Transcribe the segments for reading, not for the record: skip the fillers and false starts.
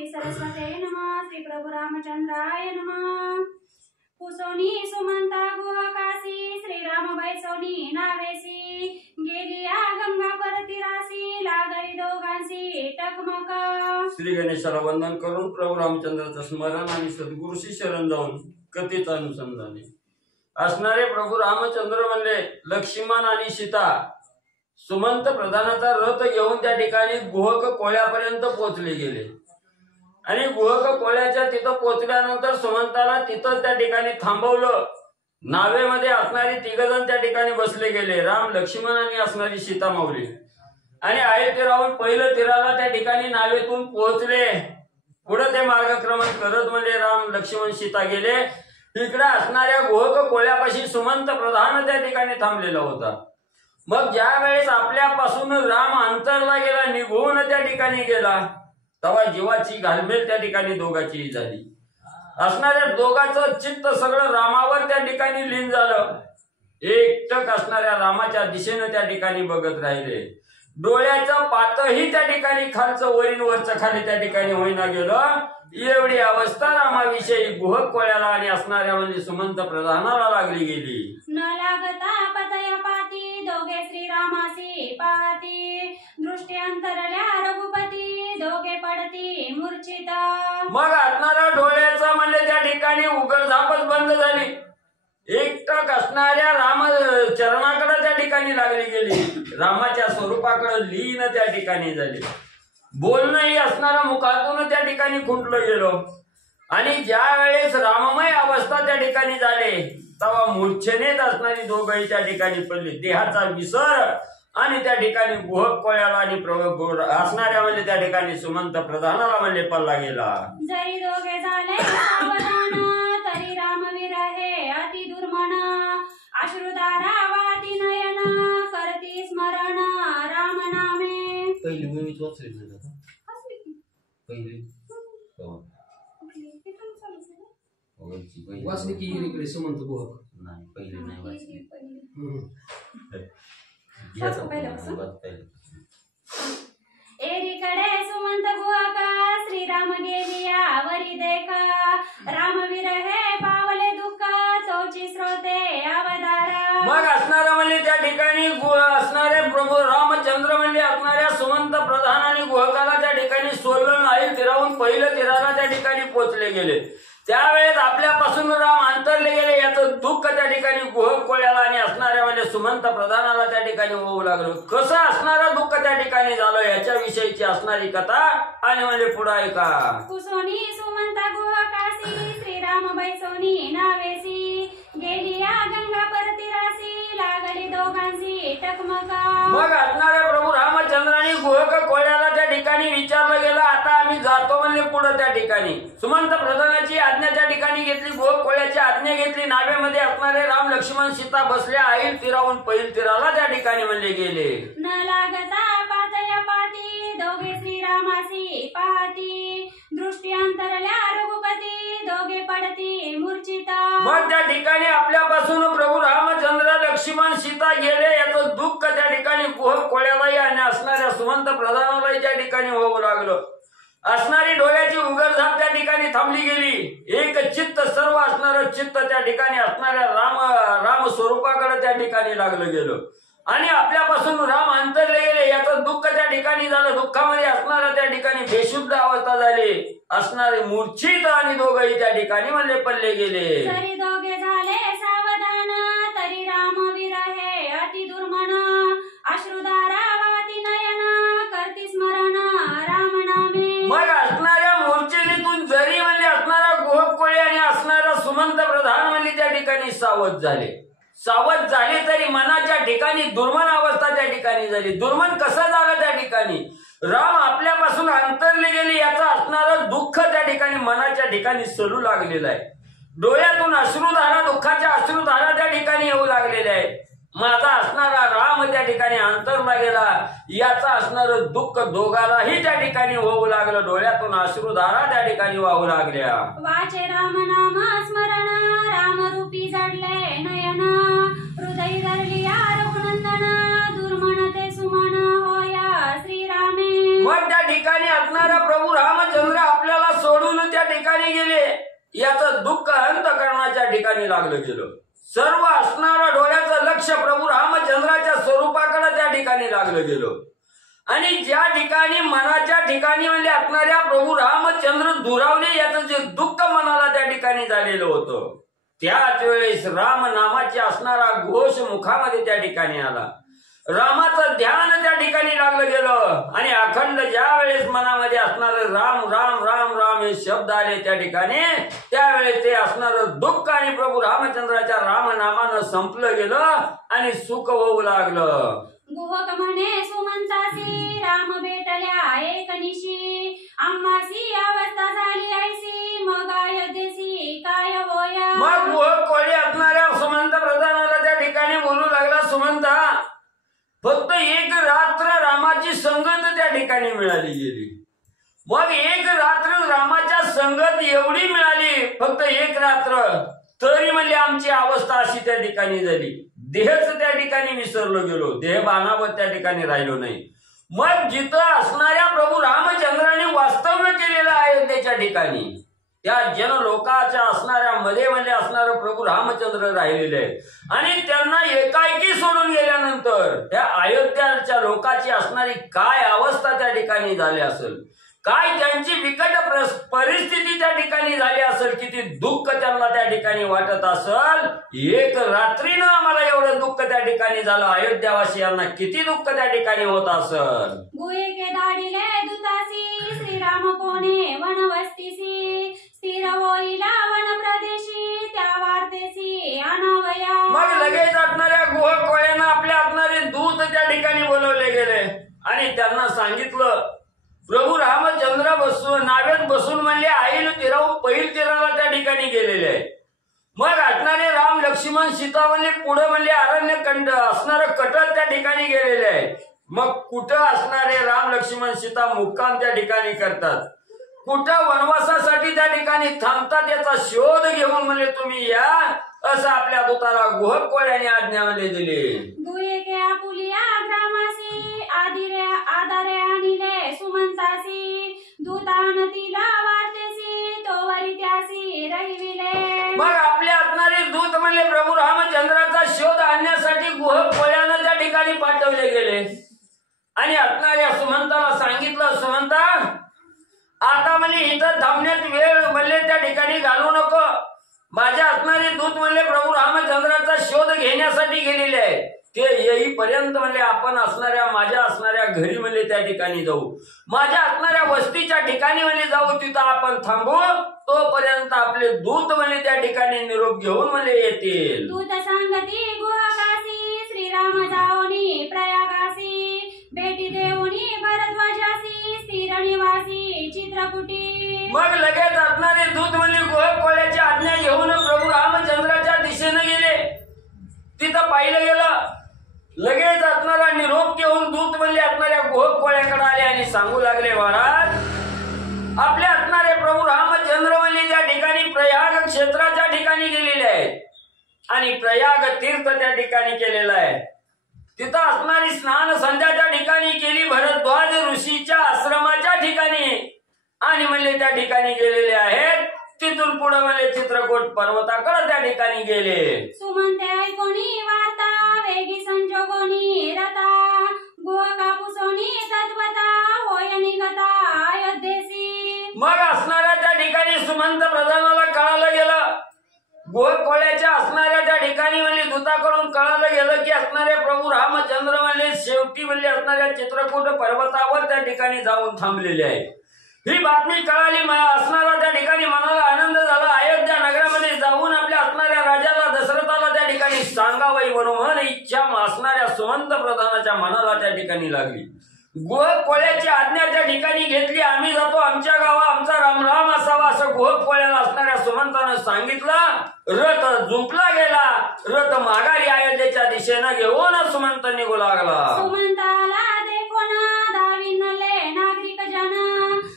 श्री सरस्वते नमः श्री प्रभु रामचंद्राय नमः। कुसोनी सुमंता गुहाकाशी श्रीराम बैसोनी नावेसी गेलिया गंगा परतीरासी लागली दोघांशी टकमका। श्री गणेशाला वंदन करून प्रभू रामचंद्राचं स्मरण आणि सद्गुरूशी शरण जाऊन कथेचा अनुसंधाने असणारे प्रभू रामचंद्र म्हणले लक्ष्मण आणि सीता सुमंत प्रधानाचा रथ घेऊन त्या ठिकाणी गुहक कोळ्यापर्यंत पोहोचले गेले आणि गुहक कोळ्याच्या तिथं पोहोचल्यानंतर सुमंताला तिथं त्या ठिकाणी थांबवलं। नावेमध्ये असणारी तिघजण त्या ठिकाणी बसले गेले, राम लक्ष्मण आणि असणारी सीता माऊली आणि आईल तीरावरून पहिलं तीराला त्या ठिकाणी नावेतून पोहोचले। पुढे ते मार्गक्रमण करत म्हणजे राम लक्ष्मण सीता गेले। इकडे असणाऱ्या गुहक कोळ्यापाशी सुमंत प्रधान त्या ठिकाणी थांबलेला होता। मग ज्या वेळेस आपल्यापासून राम अंतरला गेला, निघून त्या ठिकाणी गेला, तेव्हा जीवाची घालमेल त्या ठिकाणी दोघांची झाली। असणाऱ्या दोघांचं चित्त सगळं रामावर त्या ठिकाणी लीन झालं। एकटक असणाऱ्या रामाच्या दिशेने त्या ठिकाणी बघत राहिले। डोळ्याचं पातही त्या ठिकाणी खालचं वरील वरचं खाली त्या ठिकाणी होईना गेलं। एवढी अवस्था रामाविषयी गुहक कोळ्याला आणि असणाऱ्या म्हणजे सुमंत प्रधानाला लागली गेली। न लागता पतया पाती दोघे श्रीरामासी पाती दृष्टी अंतरल्या रघुपती दोघे पडती मूर्छिता। मग असणाऱ्या डोळ्याचं म्हणजे त्या ठिकाणी उघडझापच बंद झाली। एकटक असणाऱ्या राम चरणाकडे त्या ठिकाणी लागली गेली, रामाच्या स्वरूपाकडे लीन त्या ठिकाणी झाली। बोलणंही असणारा मुखातून त्या ठिकाणी खुंटलं गेलं आणि ज्या वेळेस राममय अवस्था त्या ठिकाणी झाले तेव्हा मूर्छेनेत असणारी दोघंही त्या ठिकाणी पडली। देहाचा विसर आणि त्या ठिकाणी गुहक कोळ्याला आणि असणाऱ्या म्हणजे त्या ठिकाणी सुमंत प्रधानाला म्हणजे पल्ला गेला। जरी दोघे झाले सावधान तरी रामवीर हे अति दुर्मन अश्रुधारा वाती नयन करती स्मरण राम नामे। पहिली मूवी वाचली ना पहिली वाचली की इकडे सुमंत गुहक नाही पहिली नाही वाचली। एकीकडे सुमंत गुहाका श्रीराम गेलिया वरी देखा रामवीर हे पावले दुःख चौची श्रोते अवतारा। मग असणारा म्हणजे त्या ठिकाणी असणारे प्रभू रामचंद्र म्हणजे असणाऱ्या सुमंत प्रधान आणि गुहकाला त्या ठिकाणी सोडलं नाही, तीरावून पहिलं तीराला त्या ठिकाणी पोहोचले गेले। त्यावेळेस आपल्यापासून राम अंतरले गेले याचं दुःख त्या ठिकाणी गुहक कोळ्याला आणि असणाऱ्या म्हणजे सुमंत प्रधानाला त्या ठिकाणी होऊ लागलं। कसं असणारं दुःख त्या ठिकाणी झालं याच्या विषयीची असणारी कथा आणि म्हणजे पुढे ऐका। कुसोनी सुमंता गुहाकाशी श्रीराम बैसोनी नावेसी गेलिया गंगा परतीरासी लागली दोघांशी टकमका। मग असणाऱ्या प्रभू रामचंद्राने गुहक कोळ्याला त्या ठिकाणी विचारलं गेलं आता आम्ही जातो म्हणले पुढे त्या ठिकाणी सुमंत प्रधानाची आज्ञा त्या ठिकाणी घेतली, गुहक कोळ्याची आज्ञा घेतली। नावेमध्ये असणारे राम लक्ष्मण सीता बसल्या आईल तीरावून पहिल तीराला त्या ठिकाणी म्हणले गेले। न लागता पातया पाती दोघे श्रीरामासी पाहती दृष्टी अंतरल्या रघुपती दोघे पडती मूर्छिता। मग त्या ठिकाणी आपल्यापासून प्रभू रामचंद्र लक्ष्मण सीता गेले याचं दुःख त्या ठिकाणी गुहक कोळ्यालाही आणि असणाऱ्या सुमंत प्रधानालाही त्या ठिकाणी होऊ लागलं। असणारी डोळ्याची उघडझाप त्या ठिकाणी थांबली गेली। एक चित्त सर्व असणारं चित्त त्या ठिकाणी असणाऱ्या राम स्वरूपाकडे त्या ठिकाणी लागलं गेलं आणि आपल्यापासून राम अंतरले गेले याचं दुःख त्या ठिकाणी झालं। दुःखामध्ये असणारा त्या ठिकाणी बेशुद्ध अवस्था झाली, असणारे मूर्छित आणि दोघंही त्या ठिकाणी म्हणले पडले गेले। जरी दोघे झाले सावधान तरी रामवीर हे अति दुर्मन अश्रुधारा वाती नयन करती स्मरण राम नामे। मग असणाऱ्या मूर्छेतून जरी म्हणजे असणारा गुहक कोळी आणि असणारा सुमंत प्रधान म्हणजे त्या ठिकाणी सावध झाले तरी मनाच्या ठिकाणी दुर्मन अवस्था त्या ठिकाणी झाली। दुर्मन कसं झालं त्या ठिकाणी राम आपल्यापासून अंतरले गेले याचं असणारं दुःख त्या ठिकाणी मनाच्या ठिकाणी सरू लागलेलं आहे। डोळ्यातून अश्रुधारा दुःखाच्या अश्रुधारा त्या ठिकाणी येऊ लागलेल्या आहेत। माझा असणारा राम त्या ठिकाणी अंतरला गेला याचं असणारं दुःख दोघालाही त्या ठिकाणी होऊ लागलं। डोळ्यातून अश्रुधारा त्या ठिकाणी वाहू लागल्या। वाचे राम नाम स्मरण राम रूपी जडले नयन हृदय धरलिया रघुनंदन दुर्मन ते सुमन होया श्रीरामे। मग त्या ठिकाणी असणारा प्रभू रामचंद्र आपल्या ठिकाणी गेले याचं दुःख अंतःकरणाच्या ठिकाणी लागलं गेलं. सर्व असणारं डोळ्याचं लक्ष प्रभू रामचंद्राच्या स्वरूपाकडे त्या ठिकाणी लागलं गेलं. आणि ज्या ठिकाणी मनाच्या ठिकाणी म्हणजे असणाऱ्या प्रभू रामचंद्र दुरावले याचं जे दुःख मनाला त्या ठिकाणी झालेलं होतं, त्याच वेळेस राम नामाचे असणारा घोष मुखामध्ये त्या ठिकाणी आला. रामाचं ध्यान त्या ठिकाणी लागलं गेलं आणि अखंड ज्या वेळेस मनामध्ये असणार राम राम राम राम हे शब्द आले त्या ठिकाणी, त्यावेळेस ते असणारं दुःख आणि प्रभू रामचंद्राच्या रामनामानं संपलं गेलं आणि सुख होऊ लागलं. गुहक म्हणे सुमंतासी राम भेटल्या एक निशी, आम्हासी अवस्था झाली ऐसी मग अयोध्येसी काय होया. मग गुहक कोळी असणाऱ्या सुमंत प्रधानाला त्या ठिकाणी बोलू लागला, सुमंता फक्त एक रात्र रामाची संगत त्या ठिकाणी मिळाली गेली. मग एक रात्र रामाच्या संगत एवढी मिळाली, फक्त एक रात्र, तरी म्हणजे आमची अवस्था अशी त्या ठिकाणी झाली. देहच त्या ठिकाणी विसरलो गेलो, देह बाणावर त्या ठिकाणी राहिलो नाही. मग जिथं असणाऱ्या प्रभू रामचंद्राने वास्तव्य केलेलं अयोध्येच्या ठिकाणी त्या जन लोकांच्या असणाऱ्या मध्ये म्हणजे असणारं प्रभू रामचंद्र राहिलेले आहेत आणि त्यांना एकाएकी सोडून गेल्यानंतर त्या अयोध्याच्या लोकांची असणारी काय अवस्था त्या ठिकाणी झाली असेल, काय त्यांची बिकट परिस्थिती त्या ठिकाणी झाली असेल, किती दुःख त्यांना त्या ठिकाणी वाटत असेल. एक रात्रीनं आम्हाला एवढं दुःख त्या ठिकाणी झालं, अयोध्यावासियांना किती दुःख त्या ठिकाणी होत असेल. गुहेके धाडिले दुतासी श्रीराम कोणे वनवस्तीसी, स्थिर होईला वन प्रदेशी त्या वार्तेसी अनावया. मग लगेच असणाऱ्या गुहक कोळ्यांना आपल्या असणारे दूत त्या ठिकाणी बोलवले गेले आणि त्यांना सांगितलं, प्रभू रामचंद्र नावेत बसून म्हणले आईल तीराहून पैल तीराला त्या ठिकाणी गेलेले आहे. मग असणारे राम लक्ष्मण सीता म्हणले पुढे म्हणले अरण्यकंड असणारं कटक त्या ठिकाणी गेलेले आहे. मग कुठं असणारे राम लक्ष्मण सीता मुक्काम त्या ठिकाणी करतात, कुठं वनवासासाठी त्या ठिकाणी थांबतात, याचा शोध घेऊन म्हणजे तुम्ही या, असं आपल्या दूताला गुहक कोळ्याने आज्ञामध्ये दिली. गुहेके आपुलिया ग्रामासी आधारे आणिले सुमंतासी, दूतानतीला वार्तेसी तोवरी त्यासी रहिविले. मग आपले असणारे दूत म्हणले प्रभू रामचंद्राचा शोध आणण्यासाठी गुहक कोळ्यानं त्या ठिकाणी पाठवले गेले आणि असणाऱ्या सुमंताला सांगितलं, सुमंता आता म्हणजे इथं थांबण्यात वेळ म्हणले त्या ठिकाणी घालू नको. माझ्या असणारे दूत म्हणले प्रभू रामचंद्राचा शोध घेण्यासाठी गेलेले आहे, ते येईपर्यंत म्हणले आपण माझ्या असणाऱ्या घरी म्हणले त्या ठिकाणी जाऊ, माझ्या असणाऱ्या वस्तीच्या ठिकाणी म्हणले जाऊ, तिथं आपण थांबू, तोपर्यंत आपले दूत म्हणले त्या ठिकाणी निरोप घेऊन म्हणले येतील. दूत सांगती गुहाकासी श्रीराम जाओनी प्रयागासी, भेटी देऊनी भरद्वाजासी स्थिर निवासी चित्रकुटी. मग लगेच असणारे दूत म्हणले गुहक कोळ्याची आज्ञा घेऊन प्रभू रामचंद्राच्या दिशेने गेले. तिथं पाहिलं गेलं, लगेच असणारा निरोप घेऊन दूत म्हणले असणाऱ्या गुहक कोळ्याकडे आले आणि सांगू लागले, महाराज आपले असणारे प्रभू रामचंद्र म्हणले त्या ठिकाणी प्रयाग क्षेत्राच्या ठिकाणी गेलेले आहेत आणि प्रयाग तीर्थ त्या ठिकाणी केलेलं आहे. तिथं असणारी स्नान संध्याच्या ठिकाणी केली, भरद्वाज ऋषीच्या आश्रमाच्या ठिकाणी आणि म्हणले त्या ठिकाणी गेलेले आहेत. तिथून पुढे म्हणले चित्रकूट पर्वताकडे त्या ठिकाणी गेले. सुमंते ऐकोनी वार्ता वेगी संजोगोनी रता, गुह कापुसोनी तत्वता होय निगता अयोध्येसी. मग असणाऱ्या त्या ठिकाणी सुमंत प्रधानाला कळालं गेलं, गुहक कोळ्याच्या असणाऱ्या त्या ठिकाणी म्हणजे दूताकडून कळालं गेलं की असणारे प्रभू रामचंद्र म्हणले शेवटी म्हणले असणाऱ्या चित्रकूट पर्वतावर त्या ठिकाणी जाऊन थांबलेले आहे. ही बातमी कळाली, असणारा त्या ठिकाणी मनाला आनंद झाला. अयोध्या नगरामध्ये जाऊन आपल्या असणाऱ्या राजाला दशरथाला त्या ठिकाणी सांगावं म्हणून इच्छा असणाऱ्या सुमंत प्रधानाच्या मनाला त्या ठिकाणी लागली. गुहक कोळ्याची आज्ञा त्या ठिकाणी घेतली, आम्ही जातो आमच्या गावा, आमचा रामराम असावा असं गुहक कोळ्याला असणाऱ्या सुमंतानं सांगितलं. रथ जुंपला गेला, रथ माघारी अयोध्येच्या दिशेनं घेऊन सुमंत निघू लागला. सुमंताला देखोन दाविनले नागरिक जन,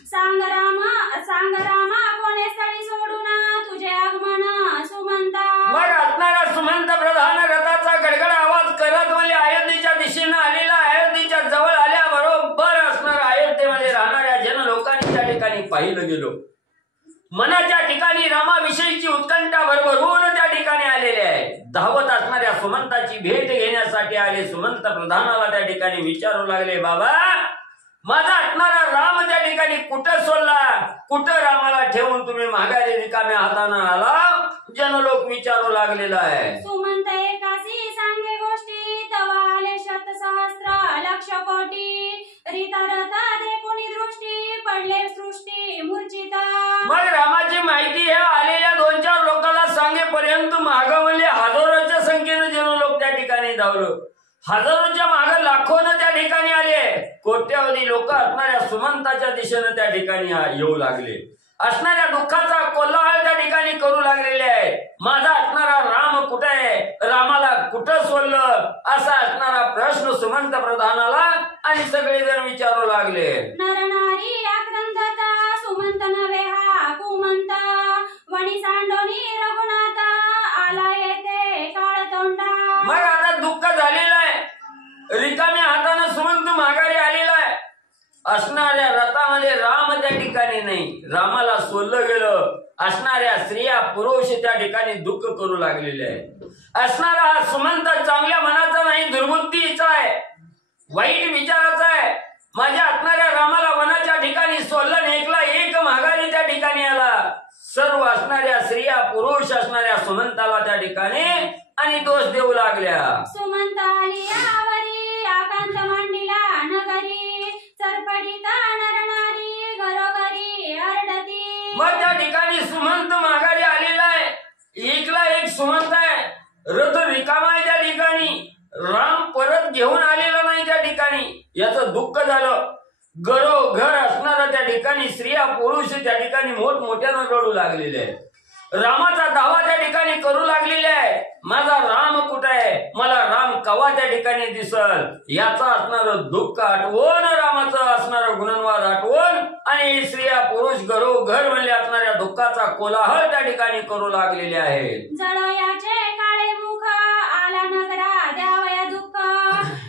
सांग रामा कोणे स्थळी सोडून तुझे आगमन सुमंता. मग असणारा सुमंत प्रधान रथाचा गडगड आवाज करत म्हणजे अयोध्येच्या दिशेनं आलेला. अयोध्येच्या जवळ आल्याबरोबर असणाऱ्या अयोध्येमध्ये राहणाऱ्या जन लोकांनी त्या ठिकाणी पाहिलं गेलो. मनाच्या ठिकाणी रामाविषयीची उत्कंठा भरभरून त्या ठिकाणी आलेले आहे. धावत असणाऱ्या सुमंताची भेट घेण्यासाठी आले. सुमंत प्रधानाला त्या ठिकाणी विचारू लागले, बाबा माझा असणारा राम त्या ठिकाणी कुठं सोडला, कुठं रामाला ठेवून तुम्ही माघारी रिकाम्या हाताने आला, जनलोक विचारू लागलेला आहे. सुमंत एकासी सांगे गोष्टी, तवा आले शतसहस्र लक्ष कोटी, रितारता दे कोणी दृष्टी, पडले सृष्टी मूर्छिता. मग रामाची माहिती ह्या आलेल्या 2-4 लोकांना सांगेपर्यंत मागवले हजारोच्या संख्येने जनलोक त्या ठिकाणी धावलं. हजारोच्या मागे लाखोनं त्या ठिकाणी आले. कोट्यावधी लोक असणाऱ्या सुमंताच्या दिशेने त्या ठिकाणी येऊ लागले. असणाऱ्या दुःखाचा कोल्हाहल त्या ठिकाणी करू लागलेले आहे. माझा असणारा राम कुठे आहे, रामाला कुठं सोडलं, असा असणारा प्रश्न सुमंत प्रधानाला आणि सगळेजण विचारू लागले. नरनारी आक्रंदता, सुमंत नवे हा कुमंत, वणी सांडोनी रघुनाथा, आला येते काळ तोंडा. मग आता दुःख झालेलं आहे. रिकाम्या हाताने सुमंत माघारी आलेला आहे. असणाऱ्या रथामध्ये राम त्या ठिकाणी नाही, रामाला सोडलं गेलं. असणाऱ्या स्त्रिया पुरुष त्या ठिकाणी दुःख करू लागलेले आहे. असणारा हा सुमंत चांगल्या मनाचा नाही, दुर्बुद्धीचा आहे, वाईट विचाराचा आहे. माझ्या असणाऱ्या रामाला वनाच्या ठिकाणी सोडलं, नेकला एक माघारी त्या ठिकाणी आला. सर्व असणाऱ्या स्त्रिया पुरुष असणाऱ्या सुमंताला त्या ठिकाणी आणि दोष देऊ लागल्या. सुमंत आली यावरी, आकांत मांडिला नगरी, सरपडिता नरनारी, घरोघरी आरडती. मग त्या ठिकाणी सुमंत माघारी आलेला आहे. एकला एक सुमंत आहे, रथ रिकामा आहे त्या ठिकाणी. राम परत घेऊन आलेला नाही त्या ठिकाणी, याचं दुःख झालं. घरोघर असणारा त्या ठिकाणी स्त्रिया पुरुष त्या ठिकाणी मोठमोठ्यानं रडू लागलेले आहे. रामाचा दावा त्या ठिकाणी करू लागलेले आहे. माझा राम कुठे आहे, मला राम कवा त्या ठिकाणी दिसल, याचा असणारं दुःख आठवून, रामाचं असणारं गुणवाद आठवून आणि स्त्रिया पुरुष घरोघर म्हणले असणाऱ्या दुःखाचा कोलाहल त्या ठिकाणी करू लागलेले आहेत. जळयाचे काळे मुख, आला नगरा द्यावया दुःख,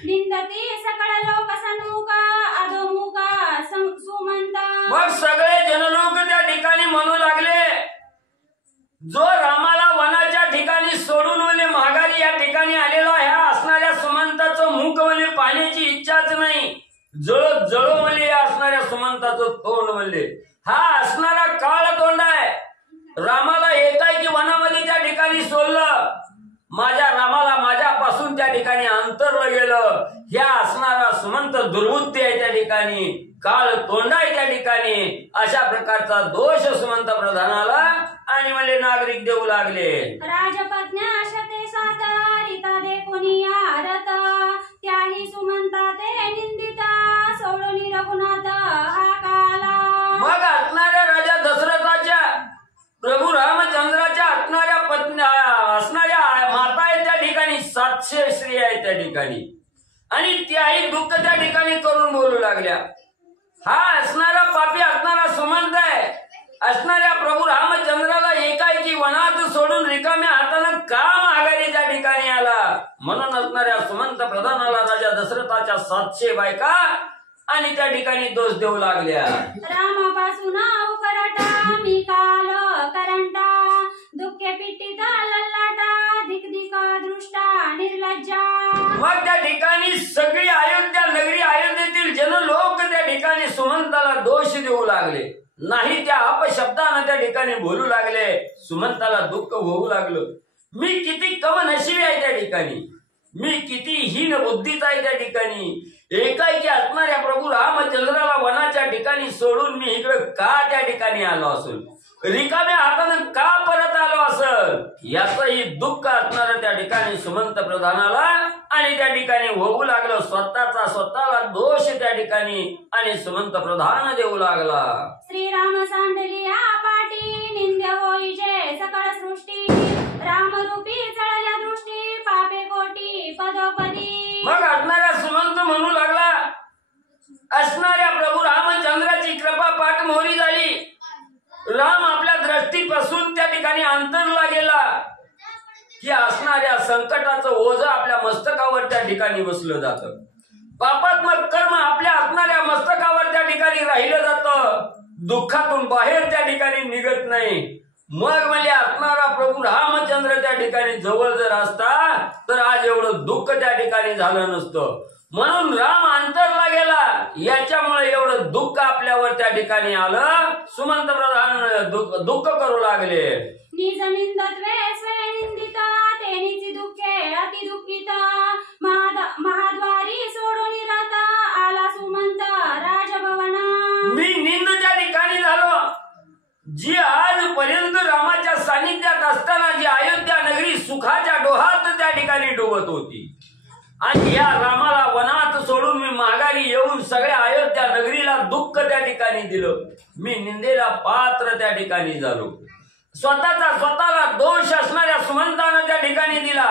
निंदती सकळ लोक सन्मुख, अधोमुख सुमंत. मग सगळे जनलोक त्या ठिकाणी म्हणू लागले, जो रामाला वनाच्या ठिकाणी सोडून म्हणजे माघारी या ठिकाणी आलेला, ह्या असणाऱ्या सुमंताचं मुख म्हणजे पाण्याची इच्छाच नाही, जळो जळो म्हणजे या असणाऱ्या सुमंताचं तोंड म्हणजे हा असणारा काळ तोंड आहे. रामाला एकाएकी वनामध्ये त्या ठिकाणी सोडलं, माझ्या रामाला माझ्यापासून त्या ठिकाणी अंतरलं गेलं. ह्या असणारा सुमंत दुर्बुद्धी आहे त्या ठिकाणी, काळ तोंड आहे त्या ठिकाणी. अशा प्रकारचा दोष सुमंत प्रधानाला आणि म्हणजे नागरिक देऊ लागले. राजपत्न्या शते सात, रिता दे कोणी रथ, त्याही सुमंता ते निंदिता, सोडून रघुनाथ हा काला. मग असणाऱ्या राजा दशरथाच्या प्रभू रामचंद्राच्या असणाऱ्या पत्न्या असणाऱ्या माता आहेत त्या ठिकाणी, 700 स्त्रिया आहेत त्या ठिकाणी, आणि त्याही दुःख त्या ठिकाणी करून बोलू लागल्या. हा असणारा पापी असणारा सुमंत आहे. असणाऱ्या प्रभू रामचंद्राला एकाएकी वनात सोडून रिकाम्या हातानं का माघारी त्या ठिकाणी आला, म्हणून असणाऱ्या सुमंत प्रधानाला राजा दशरथाच्या 700 बायका आणि त्या ठिकाणी दोष देऊ लागल्या. रामापासून उकरटा, मी काल करंटा, दुःखे पिट्टीता लल्लाटा, दिकदिका दृष्टा निर्लज्जा. मग त्या ठिकाणी सगळी अयोध्या नगरी, अयोध्येतील जनलोक त्या ठिकाणी सुमंताला दोष देऊ लागले. नाही त्या अपशब्दानं त्या ठिकाणी बोलू लागले. सुमंताला दुःख होऊ लागलं. मी किती कम नशिबी आहे त्या ठिकाणी, मी किती हीन बुद्धीचा आहे त्या ठिकाणी. एकाएकी असणाऱ्या प्रभू रामचंद्राला वनाच्या ठिकाणी सोडून मी इकडे का त्या ठिकाणी आलो असेल, रिकाम्या हातानं का परत आलो असेल, याचंही दुःख असणारं त्या ठिकाणी सुमंत प्रधानाला आणि त्या ठिकाणी होऊ लागलं. स्वतःला दोष त्या ठिकाणी आणि सुमंत प्रधान देऊ लागला. श्रीराम सांडलिया पाटी, निंद्य होईचे सकळ सृष्टी, रामरूपी चळल्या दृष्टी, पापे कोटी पदोपदी. मग असणाऱ्या सुमंत म्हणू लागला, असणाऱ्या प्रभू रामचंद्राची कृपा पाठमोहरी झाली. राम आपल्या दृष्टीपासून त्या ठिकाणी अंतरला गेला की असणाऱ्या संकटाचं ओझं आपल्या मस्तकावर त्या ठिकाणी बसलं जातं. पापात्मक कर्म आपल्या असणाऱ्या मस्तकावर त्या ठिकाणी राहिलं जातं. दुःखातून बाहेर त्या ठिकाणी निघत नाही. मग म्हणजे असणारा प्रभू रामचंद्र त्या ठिकाणी जवळ जर असता तर आज एवढं दुःख त्या ठिकाणी झालं नसतं. म्हणून राम अंतरला गेला, याच्यामुळे एवढं दुःख आपल्यावर त्या ठिकाणी आलं. सुमंत प्रधान दुःख करू लागले. निज निंदत्वे स्वे निंदिता तेनीची दुःखे अति दुःखिता महाद्वारी सोडून राहता आला सुमंत राजभवना. मी निंद त्या ठिकाणी झालो. जी आजपर्यंत रामाच्या सानिध्यात असताना जी अयोध्या नगरी सुखाच्या डोहात त्या ठिकाणी डोबत होती आणि या रामाला वनात सोडून मी माघारी येऊन सगळ्या अयोध्या नगरीला दुःख त्या ठिकाणी दिलं. मी निंदेला पात्र त्या ठिकाणी झालो. स्वतःला दोष असणाऱ्या सुमंतानं त्या ठिकाणी दिला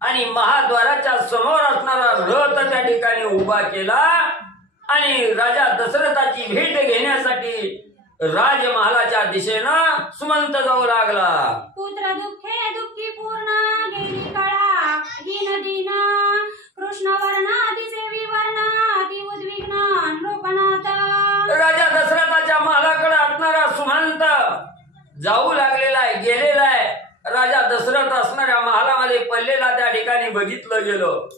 आणि महाद्वाराच्या समोर असणारा रथ त्या ठिकाणी उभा केला आणि राजा दशरथाची भेट घेण्यासाठी राजमहालाच्या दिशेनं सुमंत जाऊ लागला. पुत्र दुःखे दुःखी पूर्ण गेली काळा ही नदीन कृष्ण वर्णा दिसे विवर्ण अति उद्विग्न नृपनाथ. राजा दशरथाच्या महालाकडे असणारा सुमंत जाऊ लागलेला आहे, गेलेला आहे. राजा दशरथ असणाऱ्या महालामध्ये पडलेला त्या ठिकाणी बघितलं गेलं.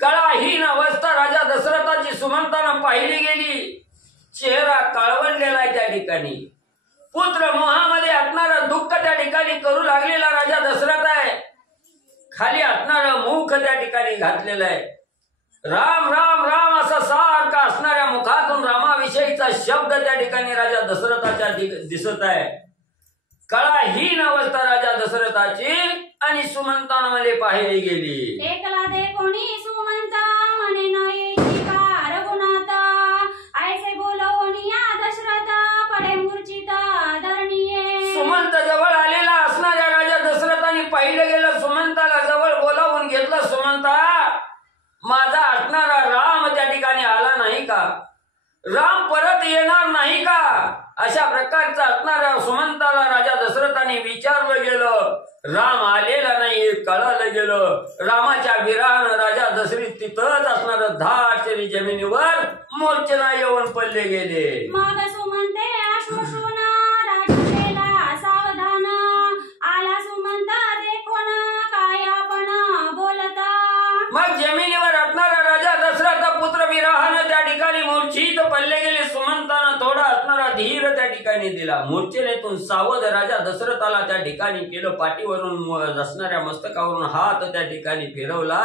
कळाहीन अवस्था राजा दशरथाची सुमंतानं पाहिली गेली. चेहरा काळवंडलेला आहे त्या ठिकाणी. पुत्र मोहामध्ये असणारं दुःख त्या ठिकाणी करू लागलेला राजा दशरथ आहे. खाली असणारं मुख त्या ठिकाणी घातलेलं आहे. राम राम राम असं सारखा असणाऱ्या मुखातून रामाविषयीचा शब्द त्या ठिकाणी राजा दशरथाच्या दिसत आहे. कळाहीन अवस्था राजा दशरथाची आणि सुमंतांमध्ये पाहिली गेली. एकला दे कोणी सुमंता म्हणे न येई का रघुनाथ ऐसे बोलवणी या दशरथ पडे मूर्छित धरणीये. सुमंत जवळ आलेला असणाऱ्या राजा दशरथाने पाहिलं गेलं. सुमंताला जवळ बोलावून घेतलं. सुमंता, माझा असणारा राम त्या ठिकाणी आला नाही का? राम परत येणार नाही का? अशा प्रकारचा असणाऱ्या सुमंताला राजा दशरथाने विचारलं गेलं. राम आलेला नाही कळलं गेलं. रामाच्या विरान राजा दशरथ तिथंच असणार 10 जमिनीवर मूर्छना येऊन पडले गेले. मग सुमंते आश्वासून राजसेला सावधान आला सुमंत देखोन काय आपण बोलता. मग जमिनीवर असणारा राजा दशरथ पुत्र विराहानं त्या ठिकाणी मूर्छित पडले गेले. सुमंतानं थोडा असणारा धीर त्या ठिकाणी दिला. मूर्छेनेतून सावध राजा दशरथाला त्या ठिकाणी केलं. पाठीवरून असणाऱ्या मस्तकावरून हात त्या ठिकाणी फिरवला.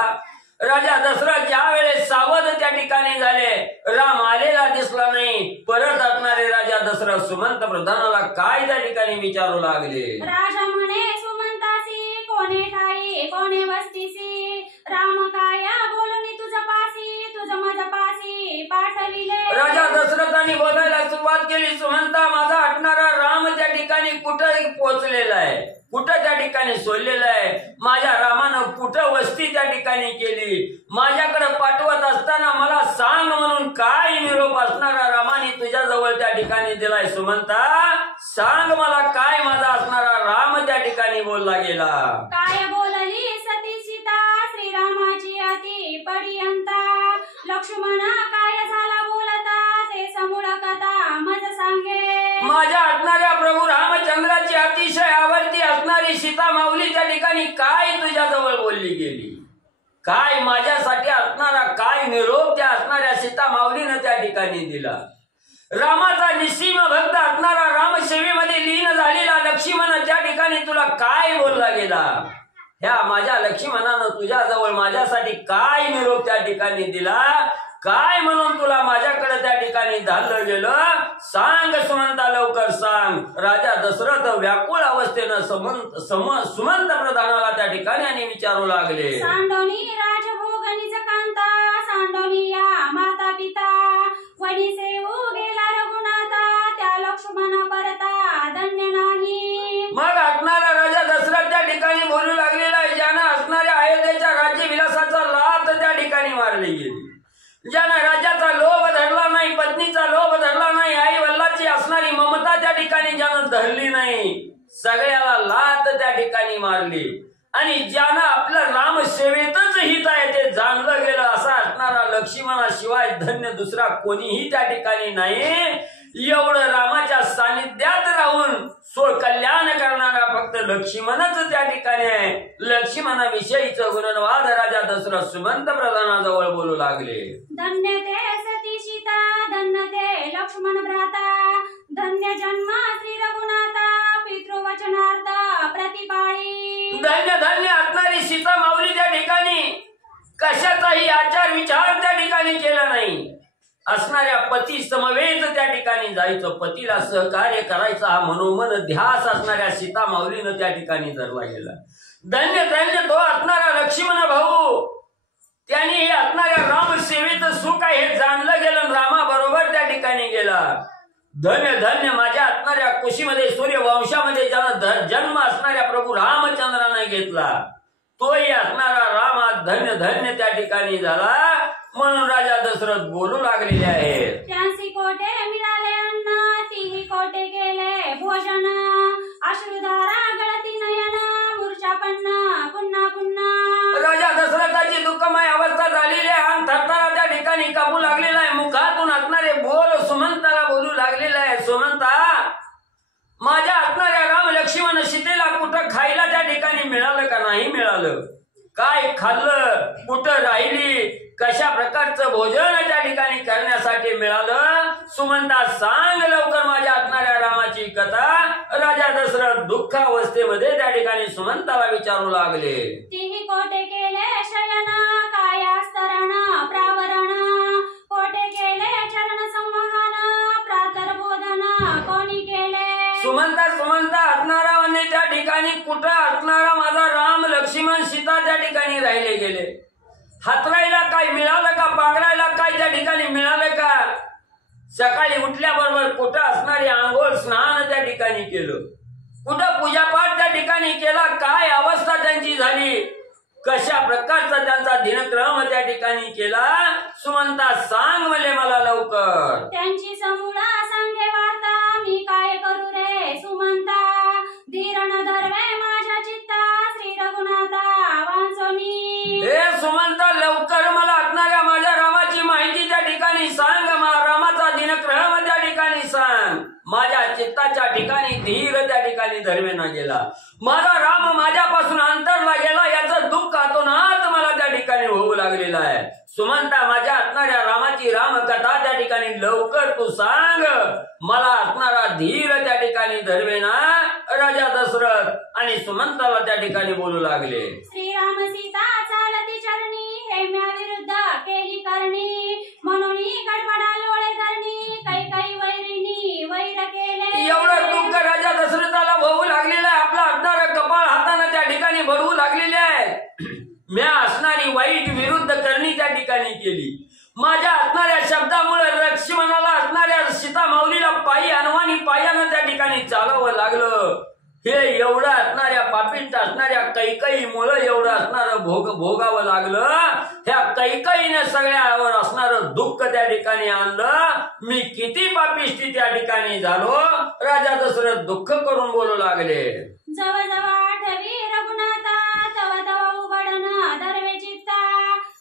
राजा दशरथ ज्या वेळेस सावध त्या ठिकाणी झाले, राम आलेला दिसला नाही. परत असणारे राजा दशरथ सुमंत प्रधानाला काय त्या ठिकाणी विचारू लागले. राजा म्हणे सुमंतासी कोणे ठाई कोणे वस्तीसी राम काय बोलून तुझ पासी तुझ माझ पासी पाठविले. राजा दशरथाने बोलायला सुरुवात केली. सुमंता, माझा हटणारा राम त्या ठिकाणी कुठं पोहोचलेला आहे, कुठं त्या ठिकाणी सोडलेला आहे. माझ्या रामानं कुठं वस्ती त्या ठिकाणी केली. माझ्याकडे पाठवत असताना मला सांग म्हणून काय निरोप असणारा रामाने तुझ्या जवळ त्या ठिकाणी दिलाय. सुमंता, सांग मला काय माझा असणारा राम त्या ठिकाणी बोलला गेला. काय बोलली सती सीता श्रीरामाची अति पर्यंता लक्ष्मणा काय झाला बोलता ते समूळ कथा मज सांगे. माझ्या असणाऱ्या प्रभू रामचंद्राची अतिशय आवडती असणारी सीता माऊली त्या ठिकाणी काय तुझ्या जवळ बोलली गेली. काय माझ्यासाठी असणारा काय निरोप त्या असणाऱ्या सीता माऊलीनं त्या ठिकाणी दिला. रामाचा निस्सीम भक्त असणारा रामसेवेमध्ये लीन झालेला लक्ष्मण त्या ठिकाणी तुला काय बोलला गेला. ह्या माझ्या लक्ष्मणानं तुझ्या जवळ माझ्यासाठी काय निरोप त्या ठिकाणी दिला. काय म्हणून तुला माझ्याकडे त्या ठिकाणी धाडलं गेलं. सांग सुमंता, लवकर सांग. राजा दशरथ व्याकुळ अवस्थेनं सुमंत प्रधानाला त्या ठिकाणी आणि विचारू लागले. सांडोनी राजभोगनीच कांता सांडोनी या माता पिता वनी सेवू गेला रघुनाथा त्या लक्ष्मण परता धन्य नाही. मग असणारा राजा दशरथ त्या ठिकाणी बोलू लागलेला आहे. ज्यानं असणाऱ्या अयोध्येच्या राज्य विलासाचा लाथ त्या ठिकाणी मारली गेली. ज्यानं राज्याचा लोभ धरला नाही, पत्नीचा लोभ धरला नाही, आई वडिलांची असणारी ममता त्या ठिकाणी ज्यानं धरली नाही, सगळ्याला लाथ त्या ठिकाणी मारली. आणि ज्यानं आपलं राम सेवेतच हित आहे ते जाणलं गेलं, असा असणारा लक्ष्मणाशिवाय धन्य दुसरा कोणीही त्या ठिकाणी नाही. एवढं रामाच्या सानिध्यात राहून कल्याण करणारा फक्त लक्ष्मणच त्या ठिकाणी आहे. लक्ष्मणाविषयीचं गुणवाद राजा दशरथ सुमंत प्रधानाजवळ बोलू लागले. धन्य ते सती सीता, धन्य ते लक्ष्मण भ्राता, धन्य जन्म श्री रघुनाथा, पितृवचनार्थ प्रतिपाळी. धन्य धन्य असणारी सीता माऊली त्या ठिकाणी कशाचाही आचार विचार त्या ठिकाणी केला नाही. असणाऱ्या पती समवेत त्या ठिकाणी जायचं, पतीला सहकार्य करायचा हा मनोमन ध्यास असणाऱ्या सीता माऊलीनं त्या ठिकाणी धरला गेला. धन्य धन्य तो असणारा लक्ष्मण भाऊ, त्यांनी हे असणाऱ्या राम सेवेचं सुख आहे हे जाणलं गेलं, रामाबरोबर त्या ठिकाणी गेला. धन्य धन्य माझ्या असणाऱ्या कुशीमध्ये सूर्यवंशामध्ये ज्यानं जन्म असणाऱ्या प्रभू रामचंद्राने घेतला, तोही असणारा राम आज धन्य धन्य त्या ठिकाणी झाला. म्हणून राजा दशरथ बोलू लागलेले आहेत. 83 कोटे मिळाले अन्न, 3 कोटे केले भोजन, अश्रुधारा गळती नयन, मूर्छा पन्ना पुन्हा पुन्हा. राजा दशरथाची दुःखमय अवस्था झालेली आहे आणि थरथरा त्या ठिकाणी कापू लागलेला आहे. मुखातून असणारे बोल सुमंताला बोलू लागलेला आहे. सुमंता, माझ्या असणाऱ्या राम लक्ष्मण सीतेला कुठं खायला त्या ठिकाणी मिळालं का नाही मिळालं? काय खाल्लं, कुठं राहिली, कशा प्रकारचं भोजन त्या ठिकाणी करण्यासाठी मिळालं? सुमंता सांग लवकर माझ्या असणाऱ्या रामाची कथा. राजा दशरथ दुःखावस्थेमध्ये त्या ठिकाणी सुमंताला विचारू लागले. 3 कोटे केले शयन, कायास्तरण प्रावरण, कोटे केले चरण संवहन, प्रातर्बोधन कोणी केले. सुमंता सुमंता असणारा म्हणजे त्या ठिकाणी कुठं असणारा माझा राम लक्ष्मण सीता त्या ठिकाणी राहिले गेले? हातरायला काय मिळालं का? पांघरायला काय त्या ठिकाणी मिळालं का? सकाळी उठल्याबरोबर कुठं असणारी आंघोळ स्नान त्या ठिकाणी केलं? कुठं पूजापाठ त्या ठिकाणी केला? काय अवस्था त्यांची झाली? कशा प्रकारचा त्यांचा दिनक्रम त्या ठिकाणी केला? सुमंता सांग मला लवकर. त्यांची समूळा सांगे वार्ता, मी काय करू रे सुमंता, धीरण धरवे माझ्या चित्ता, श्री रघुनाथा वांसोनी. हे सुमंता लवकर मला असणाऱ्या माझ्या रामाची माहिती त्या ठिकाणी सांग. रामाचा दिनक्रम त्या ठिकाणी सांग. माझ्या चित्ताच्या ठिकाणी धीर त्या ठिकाणी धरवेना गेला. माझा राम माझ्यापासून अंतरला गेला याचं दुःख अतोनात मला त्या ठिकाणी होऊ लागलेलं आहे. सुमंता, माझ्या असणाऱ्या रामाची रामकथा त्या ठिकाणी लवकर तू सांग. मला असणारा धीर त्या ठिकाणी धरवेना. राजा दशरथ आणि सुमंताला त्या ठिकाणी बोलू लागले. श्रीराम सीता चालती चरणी, हेम्या विरुद्ध केली करणी, म्हणून गडबडा लोळे धरणी, काही वैरिणी वैर केले. एवढं दुःख राजा दशरथाला होऊ लागलेलं आहे. आपला असणारं कपाळ हाताने त्या ठिकाणी भरवू लागलेले आहे. म्या असणारी वाईट विरुद्ध करणी त्या ठिकाणी केली. माझ्या असणाऱ्या शब्दामुळे लक्ष्मणाला असणाऱ्या सीता माऊलीला पायी अनवाणी पायानं त्या ठिकाणी चालावं लागलं. हे एवढं असणाऱ्या पापिष्ट असणाऱ्या कैकईमुळे एवढं असणारं भोगावं लागलं. ह्या कैकईने सगळ्यावर असणारं दुःख त्या ठिकाणी आणलं. मी किती पापिष्टी त्या ठिकाणी झालो. राजा दशरथ दुःख करून बोलू लागले. जवळ जवळ आठवी रघुनाथा, तव तव उघडन धरवे चित्ता,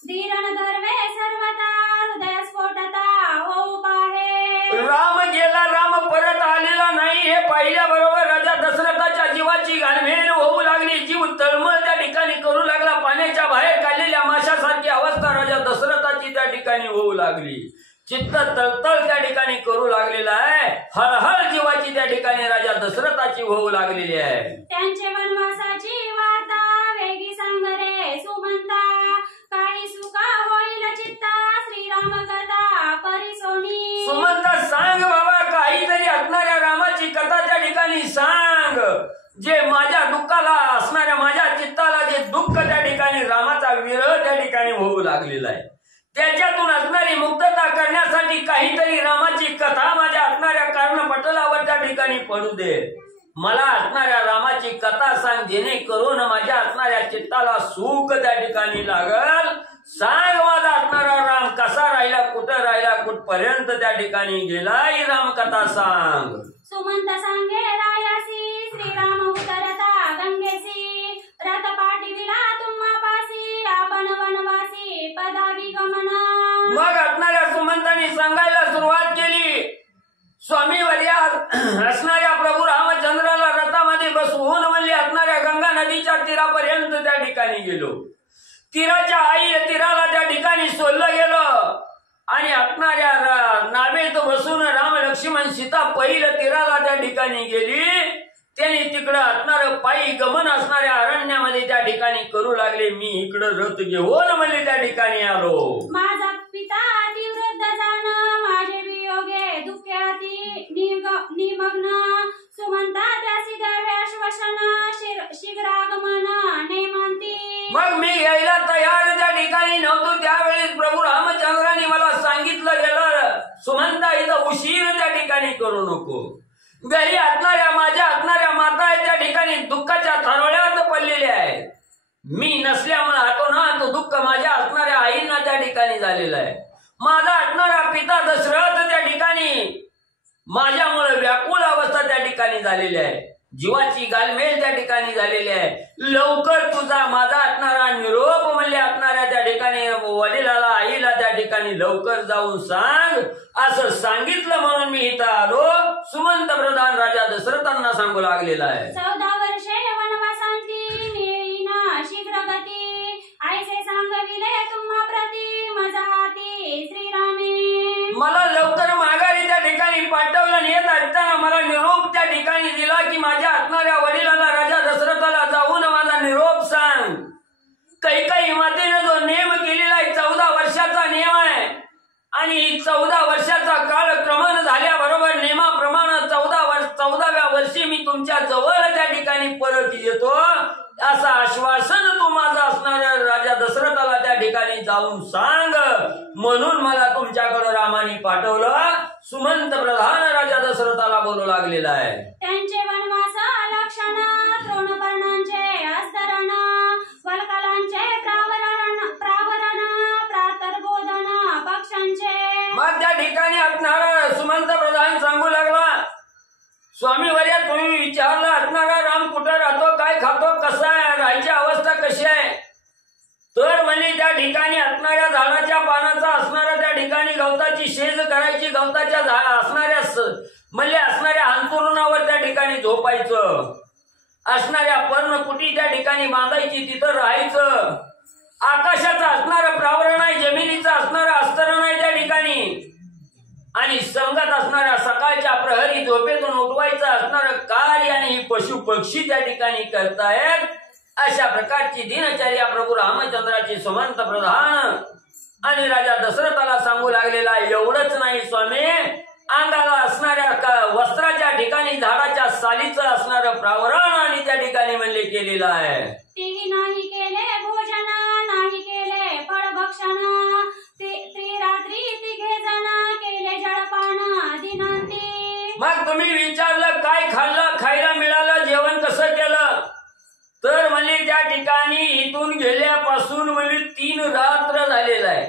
धीरण धरवे सर्वता, हृदय स्फोटता होऊ पाहे. राम गेला, राम परत आलेला नाही हे पाहिल्याबरोबर राजा दशरथाच्या जीवाची घालमेल होऊ लागली. जीव तळमळ त्या ठिकाणी करू लागला. पाण्याच्या बाहेर काढलेल्या माशासारखी अवस्था राजा दशरथाची त्या ठिकाणी होऊ लागली. चित्त तळतळ त्या ठिकाणी करू लागलेला आहे. हळहळ जीवाची त्या ठिकाणी राजा दशरथाची होऊ लागलेली आहे. त्यांचे वनवासाची वार्ता वेगी सांग रे सुमंता, काही सुका होईल चित्ता, श्रीराम कथा परिसोनी. सुमंता सांग बाबा, काहीतरी असणाऱ्या रामाची कथा त्या ठिकाणी सांग. जे माझ्या दुःखाला असणाऱ्या माझ्या चित्ताला जे दुःख त्या ठिकाणी रामाचा विरह त्या ठिकाणी होऊ लागलेला आहे, त्याच्यातून असणारी मुक्तता करण्यासाठी काहीतरी रामाची कथा माझ्या असणाऱ्या कर्णपटलावर त्या ठिकाणी पडू दे. मला असणाऱ्या रामाची कथा सांग, जेणेकरून माझ्या असणाऱ्या चित्ताला सुख त्या ठिकाणी लागल. सांग माझा असणारा राम कसा राहिला, कुठं राहिला, कुठपर्यंत त्या ठिकाणी गेला, ही रामकथा सांग. सुमंत सांगे रायासी, श्रीराम उतरता गंगेसी, रथ पाठविला तुम्हा पासी, आपण वनवासी पदावी गमन. मग असणाऱ्या सुमंतांनी सांगायला सुरुवात केली. स्वामी नदीच्या तीरापर्यंत त्या ठिकाणी गेलो. तीराला त्या ठिकाणी सोडलं गेलं आणि असणाऱ्या नावेत बसून राम लक्ष्मण सीता पहिलं तीराला त्या ठिकाणी गेली. त्यांनी तिकडं असणार पायी गमन असणाऱ्या अरण्यामध्ये त्या ठिकाणी करू लागले. मी इकडं रथ घेऊन म्हणजे त्या ठिकाणी आलो. माझा पिता अतिवृद्ध जाण, माझे वियोगे दुःखाती निमग्न, सुमंता त्यासी द्यावे आश्वासन, शीघ्रागमन नेमंती. मग मी यायला तयार त्या ठिकाणी नव्हतो. त्यावेळेस प्रभू रामचंद्रांनी मला सांगितलं गेलं, सुमंता इथं उशीर त्या ठिकाणी करू नको. घरी माझ्या असणाऱ्या माता आहेत त्या ठिकाणी दुःखाच्या थारोळ्यात पडलेल्या आहेत. मी नसल्यामुळे हातोनात दुःख माझ्या असणाऱ्या आईंना त्या ठिकाणी झालेलं आहे. माझा असणारा पिता दशरथ त्या ठिकाणी माझ्यामुळे व्याकुळ अवस्था त्या ठिकाणी झालेली आहे. जीवाची गालमेल त्या ठिकाणी झालेली आहे. लवकर तुझा माझा असणारा निरोप म्हणले असणाऱ्या त्या ठिकाणी वडिलाला आईला त्या ठिकाणी लवकर जाऊन सांग असं सांगितलं म्हणून मी इथं आलो. सुमंत प्रधान राजा दशरथांना सांगू लागलेला आहे. 14 वर्षे वनवासांती मिळीना शीघ्र गती, ऐसे सांगविले तुम्हा प्रति मजाती श्रीरामे. मला लवकर माघारी त्या ठिकाणी पाठवलं. येत असताना मला निरोप त्या ठिकाणी दिला की माझ्या असणाऱ्या वडिलांना राजा दशरथाला जाऊन माझा निरोप सांग. काही मातेने जो नेम केलेला आहे 14 वर्षाचा नियम आहे आणि 14 वर्षाचा कालक्रमण झाल्याबरोबर नेमाप्रमाणे 14व्या वर्षी मी तुमच्या जवळ त्या ठिकाणी परत येतो असं आश्वासन तू माझा असणाऱ्या राजा दशरथाला त्या ठिकाणी जाऊन सांग म्हणून मला तुमच्याकडे रामाने पाठवलं. सुमंत प्रधान राजा दशरथाला बोलू लागलेला आहे. त्यांचे वनवास लक्षण, तृणपर्णांचे अस्तरण, वल्कलांचे प्रावरण, प्रातर्बोधन पक्षांचे. मग त्या ठिकाणी असणारा सुमंत प्रधान सांगू लागला, स्वामी वर्या तुम्ही विचारलं असणारा राम कुठं राहतो, काय खातो, कसा आहे, राहायची अवस्था कशी आहे. तर म्हणजे त्या ठिकाणी असणाऱ्या झाडाच्या पानाचा असणारा त्या ठिकाणी गवताची शेज करायची, गवताच्या असणाऱ्या म्हणजे असणाऱ्या अंतरुणावर त्या ठिकाणी झोपायचं, असणाऱ्या पर्णकुटी त्या ठिकाणी बांधायची, तिथं राहायचं. आकाशाचं असणारं प्रावरण आहे, जमिनीचं असणारं अस्तरण आहे त्या ठिकाणी आणि संगत असणाऱ्या सकाळच्या प्रहरी झोपेतून उठवायचं असणारं कार्य आणि ही पशु पक्षी त्या ठिकाणी करतायत. अशा प्रकारची दिनचर्या प्रभू रामचंद्राची सुमंत प्रधान आणि राजा दशरथाला सांगू लागलेला. एवढंच नाही स्वामी, अंगाला असणाऱ्या वस्त्राच्या ठिकाणी झाडाच्या सालीचं असणारं प्रावरण आणि त्या ठिकाणी म्हणले केलेलं आहे. तेही नाही केले भोजन, नाही केले फळभक्षण, त्रिरात्री तिघे जण केले जळपान दिनांती. मग तुम्ही विचारलं काय खाल्लं, खायला मिळालं, जेवण कसं केलं. तर म्हणजे त्या ठिकाणी इथून गेल्यापासून म्हणजे 3 रात्र झालेला आहे,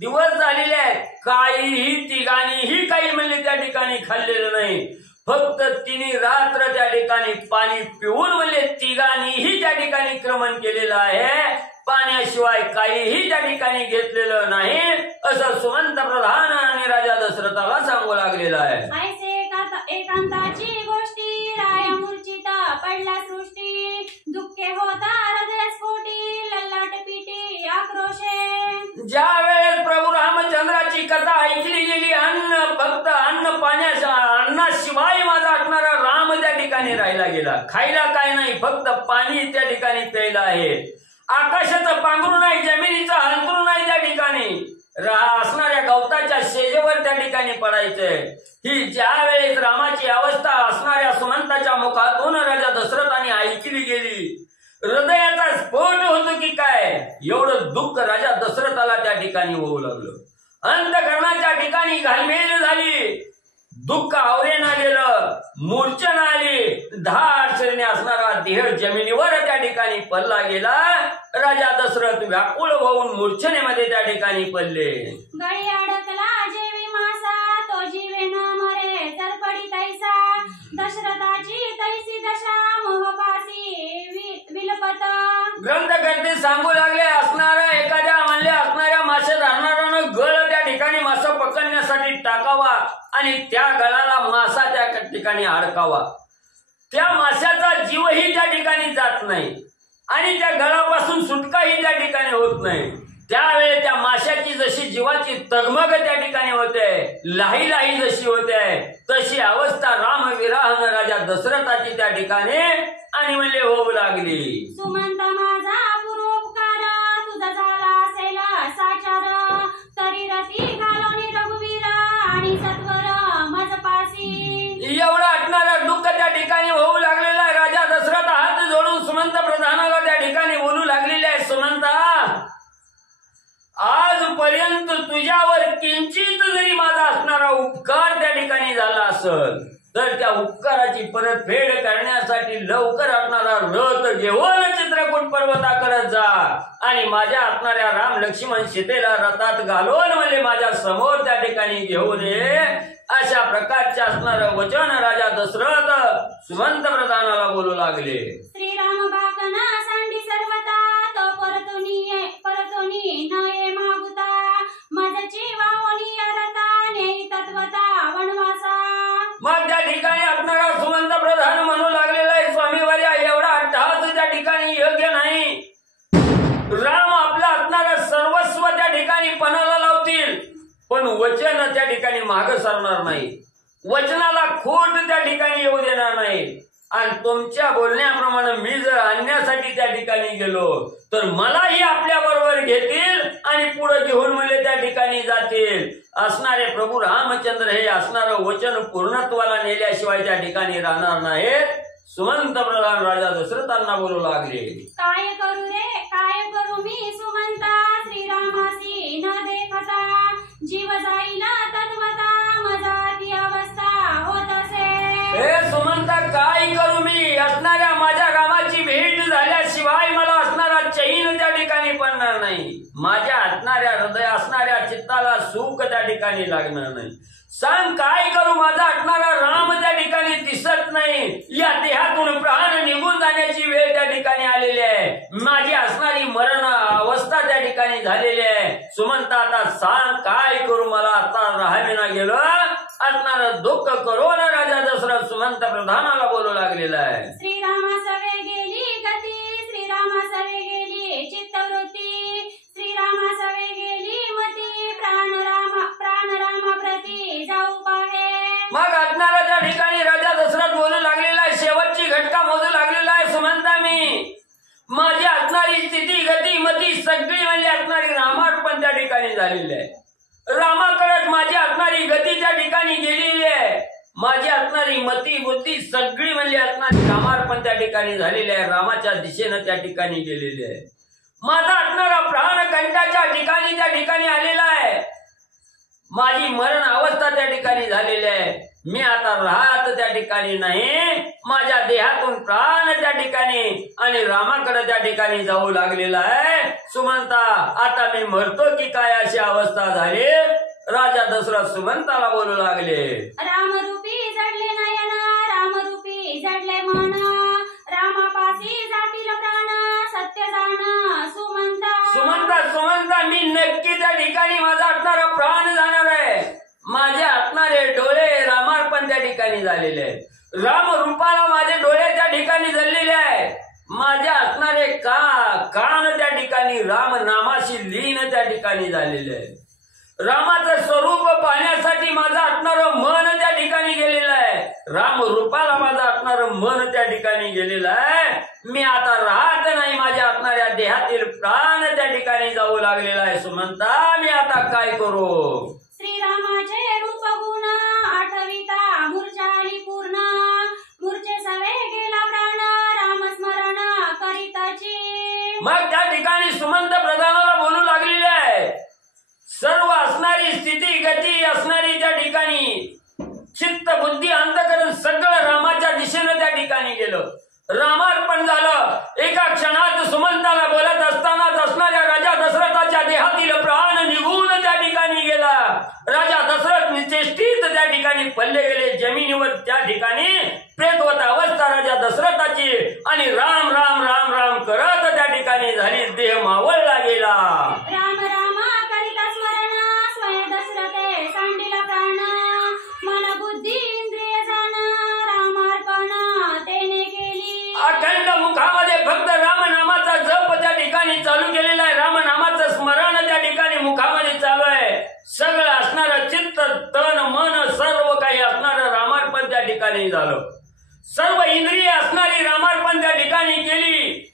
दिवस झालेले आहेत. काहीही तिघांनीही काही म्हणजे त्या ठिकाणी खाल्लेलं नाही. फक्त 3 रात्र त्या ठिकाणी पाणी पिऊन म्हणजे तिघांनीही त्या ठिकाणी क्रमण केलेलं आहे. पाण्याशिवाय काहीही त्या ठिकाणी घेतलेलं नाही असं सुमंत प्रधान आणि राजा दशरथाला सांगू लागलेलं आहे. ऐसे एकांताची गोष्टी, राया मूर्छित पडला सृष्टी, दुःखे होता हृदयस्फोटी, ललाट पिटी आक्रोशे. ज्या वेळेस प्रभू रामचंद्राची कथा ऐकली गेली, फक्त अन्नाशिवाय माझा असणारा राम त्या ठिकाणी राहिला गेला. खायला काय नाही, फक्त पाणी त्या ठिकाणी प्यायला आहे. आकाशाचं पांघरून नाही, जमिनीचं अंतरून नाही, त्या ठिकाणी असणाऱ्या गवताच्या शेजेवर त्या ठिकाणी पडायचंय. ही ज्या वेळेस रामाची अवस्था असणाऱ्या सुमंताच्या मुखातून राजा दशरथाने ऐकली गेली, हृदयाचा स्फोट होतो की काय, एवढं दुःख राजा दशरथाला त्या ठिकाणी होऊ लागलं. अंतकरणाच्या ठिकाणी घालमेल झाली, दुःख आवरेना गेलं, मूर्छना आली, 10 अडचणी असणारा देह जमिनीवर त्या ठिकाणी पडला गेला. राजा दशरथ व्याकुळ होऊन मूर्छनेमध्ये त्या ठिकाणी पडले. गळी अडकला जेवी मासा, तो जीवे न मरे तरपडी तैसा, दशरथाची तैसी दशा मोहपासी विलपत. ग्रंथकर्ते सांगू लागले, असणाऱ्या एखाद्या म्हणले असणाऱ्या मासे धरणाऱ्यानं गळ त्या ठिकाणी मासा पकडण्यासाठी टाकावा आणि त्या गळाला मासा त्या ठिकाणी अडकावा. त्या माशाचा जीवही त्या ठिकाणी जात नाही आणि त्या गळापासून सुटकाही त्या ठिकाणी होत नाही। त्यावेळी त्या माशाची जशी जीवाची तगमग त्या ठिकाणी होते, लाही लाही जशी होते, तशी अवस्था रामविराहन राजा दशरथाची त्या ठिकाणी आणि म्हणले होऊ लागली। सुमंत माझा पुरोपकार तुझा झाला असेल साचार, तरी रती घालवणी रघुवीर आणि सत्वर मजपासी। एवढं आटणारं दुःख त्या ठिकाणी होऊ लागलेलं आहे। राजा दशरथ हात जोडून सुमंत प्रधानाला त्या ठिकाणी बोलू लागलेले आहे, सुमंता आजपर्यंत तुझ्यावर किंचित जरी माझा असणारा उपकार त्या ठिकाणी झाला असेल तर त्या उपकाराची परतफेड करण्यासाठी लवकर असणारा रथ घेऊन चित्रकूट पर्वताकडे जा आणि माझ्या असणाऱ्या राम लक्ष्मण सीतेला रथात घालून म्हणजे माझ्या समोर त्या ठिकाणी घेऊन ये, अशा प्रकारचे असणारं वचन राजा दशरथ सुमंत प्रधानाला बोलू लागले। श्रीराम बाकना सांडी सर्वता तो परतोनी न ये मागुता, मजची वावणी रता नेई तत्वता वनवासा। मग त्या ठिकाणी असणारा सुमंत प्रधान म्हणू लागलेला आहे, स्वामीवर्या एवढा अट्टहास त्या ठिकाणी योग्य नाही। राम आपला असणारा सर्वस्व त्या ठिकाणी पणाला लावतील पण वचन त्या ठिकाणी माग सरणार नाही, वचनाला खोट त्या ठिकाणी येऊ देणार नाही। आणि तुमच्या बोलण्याप्रमाणे मी जर आणण्यासाठी त्या ठिकाणी गेलो तर मलाही आपल्या बरोबर घेतील आणि पुढे घेऊन मला त्या ठिकाणी जातील। असणारे प्रभू रामचंद्र हे असणारं वचन पूर्णत्वाला नेल्याशिवाय त्या ठिकाणी राहणार नाहीत। सुमंत प्रधान राजा दशरथांना बोलू लागले, काय करू रे काय करू मी सुमंता, श्रीरामासी न देखता जीव जाईला तत्वता मजाती अवस्था होत असे। हे सुमंत काय करू मी, असणाऱ्या माझ्या गावाची भेट झाल्याशिवाय मला असणारा चैन त्या ठिकाणी पडणार नाही, माझ्या असणाऱ्या हृदय असणाऱ्या चित्ताला सुख त्या ठिकाणी लागणार नाही। सांग काय करू, माझा असणारा राम त्या ठिकाणी दिसत नाही, या देहातून प्राण निघून जाण्याची वेळ त्या ठिकाणी आलेली आहे, माझी असणारी मरण अवस्था त्या ठिकाणी झालेली आहे। सुमंत आता सांग काय करू, मला आता राहावेना गेलं असणार दुःख करून राजा दशरथ सुमंत प्रधानाला बोलू लागलेला आहे। श्रीरामा सवे गेली गती, श्रीरामा सवे गेली चित्तवृत्ती, श्रीरामा सवे गेली मती, प्राण रामा प्रती जाऊ पाहे। मग असणारा त्या ठिकाणी राजा दशरथ बोलू लागलेला आहे, शेवटची घटका मोजू लागलेला आहे। सुमंता मी माझी असणारी स्थिती गती मती सगळी म्हणजे असणारी रामार्पण त्या ठिकाणी झालेली आहे, रामाकडे माझी असणारी गती त्या ठिकाणी गेलेली आहे, माझी असणारी मती बुद्धी सगळी म्हणजे असणारी रामार्पण त्या ठिकाणी झालेली आहे, रामाच्या दिशेनं त्या ठिकाणी गेलेली आहे। माझा असणारा प्राण कंठाच्या ठिकाणी त्या ठिकाणी आलेला आहे, माझी मरण अवस्था त्या ठिकाणी झालेली आहे, मी आता राहत त्या ठिकाणी नाही, माझ्या देहातून प्राण त्या ठिकाणी आणि रामाकडे त्या ठिकाणी जाऊ लागलेला आहे। सुमंता आता मी मरतो की काय अशी अवस्था झाली। राजा दशरथ सुमंताला बोलू लागले, रामरूपी जडले नयन, रामरूपी जडले मन, रामापासी जातील प्राण सत्य जाण सुमंता। सुमंता मी नक्की त्या ठिकाणी माझा असणारा प्राण जाणार आहे, माझे असणारे डोळे रामार्पण त्या ठिकाणी झालेले आहेत, राम रूपाला माझे डोळे त्या ठिकाणी जळलेले आहेत, माझे असणारे कान त्या ठिकाणी राम नामाशी लीन त्या ठिकाणी झालेले आहे, रामाचं स्वरूप पाहण्यासाठी माझं असणारं मन त्या ठिकाणी गेलेलं आहे, राम रूपाला माझं असणारं मन त्या ठिकाणी गेलेलं आहे, मी आता राहत नाही, माझ्या असणाऱ्या देहातील प्राण त्या ठिकाणी जाऊ लागलेला आहे। सुमंता मी आता काय करू। श्रीरामाचे रूप गुण आठविता मूर्छाली पूर्ण, मूर्छे सवे गेला प्राण रामस्मरण करीताची। मग त्या ठिकाणी सुमंत प्रधानाला बोलू लागलेले आहे, सर्व असणारी स्थिती गती असणारी त्या ठिकाणी चित्त बुद्धी अंतकरण सगळं रामाच्या दिशेनं त्या ठिकाणी गेलं, रामार्पण झालं। एका क्षणात सुमंताला बोलत असतानाच असणाऱ्या राजा दशरथाच्या देहातील प्राण निघून त्या ठिकाणी गेला, राजा दशरथ निश्चित त्या ठिकाणी पडले गेले जमिनीवर, त्या ठिकाणी प्रेतवत अवस्था राजा दशरथाची आणि राम राम राम राम करत त्या ठिकाणी झाली, देह मावळला गेला। राम रामा करिता स्मरण स्वयं दशरथे सांडिला प्राण, मन बुद्धी इंद्रिय जाण रामार्पण ते ठिकाणी झालं. सर्व इंद्रिय असणारी रामार्पण त्या ठिकाणी केली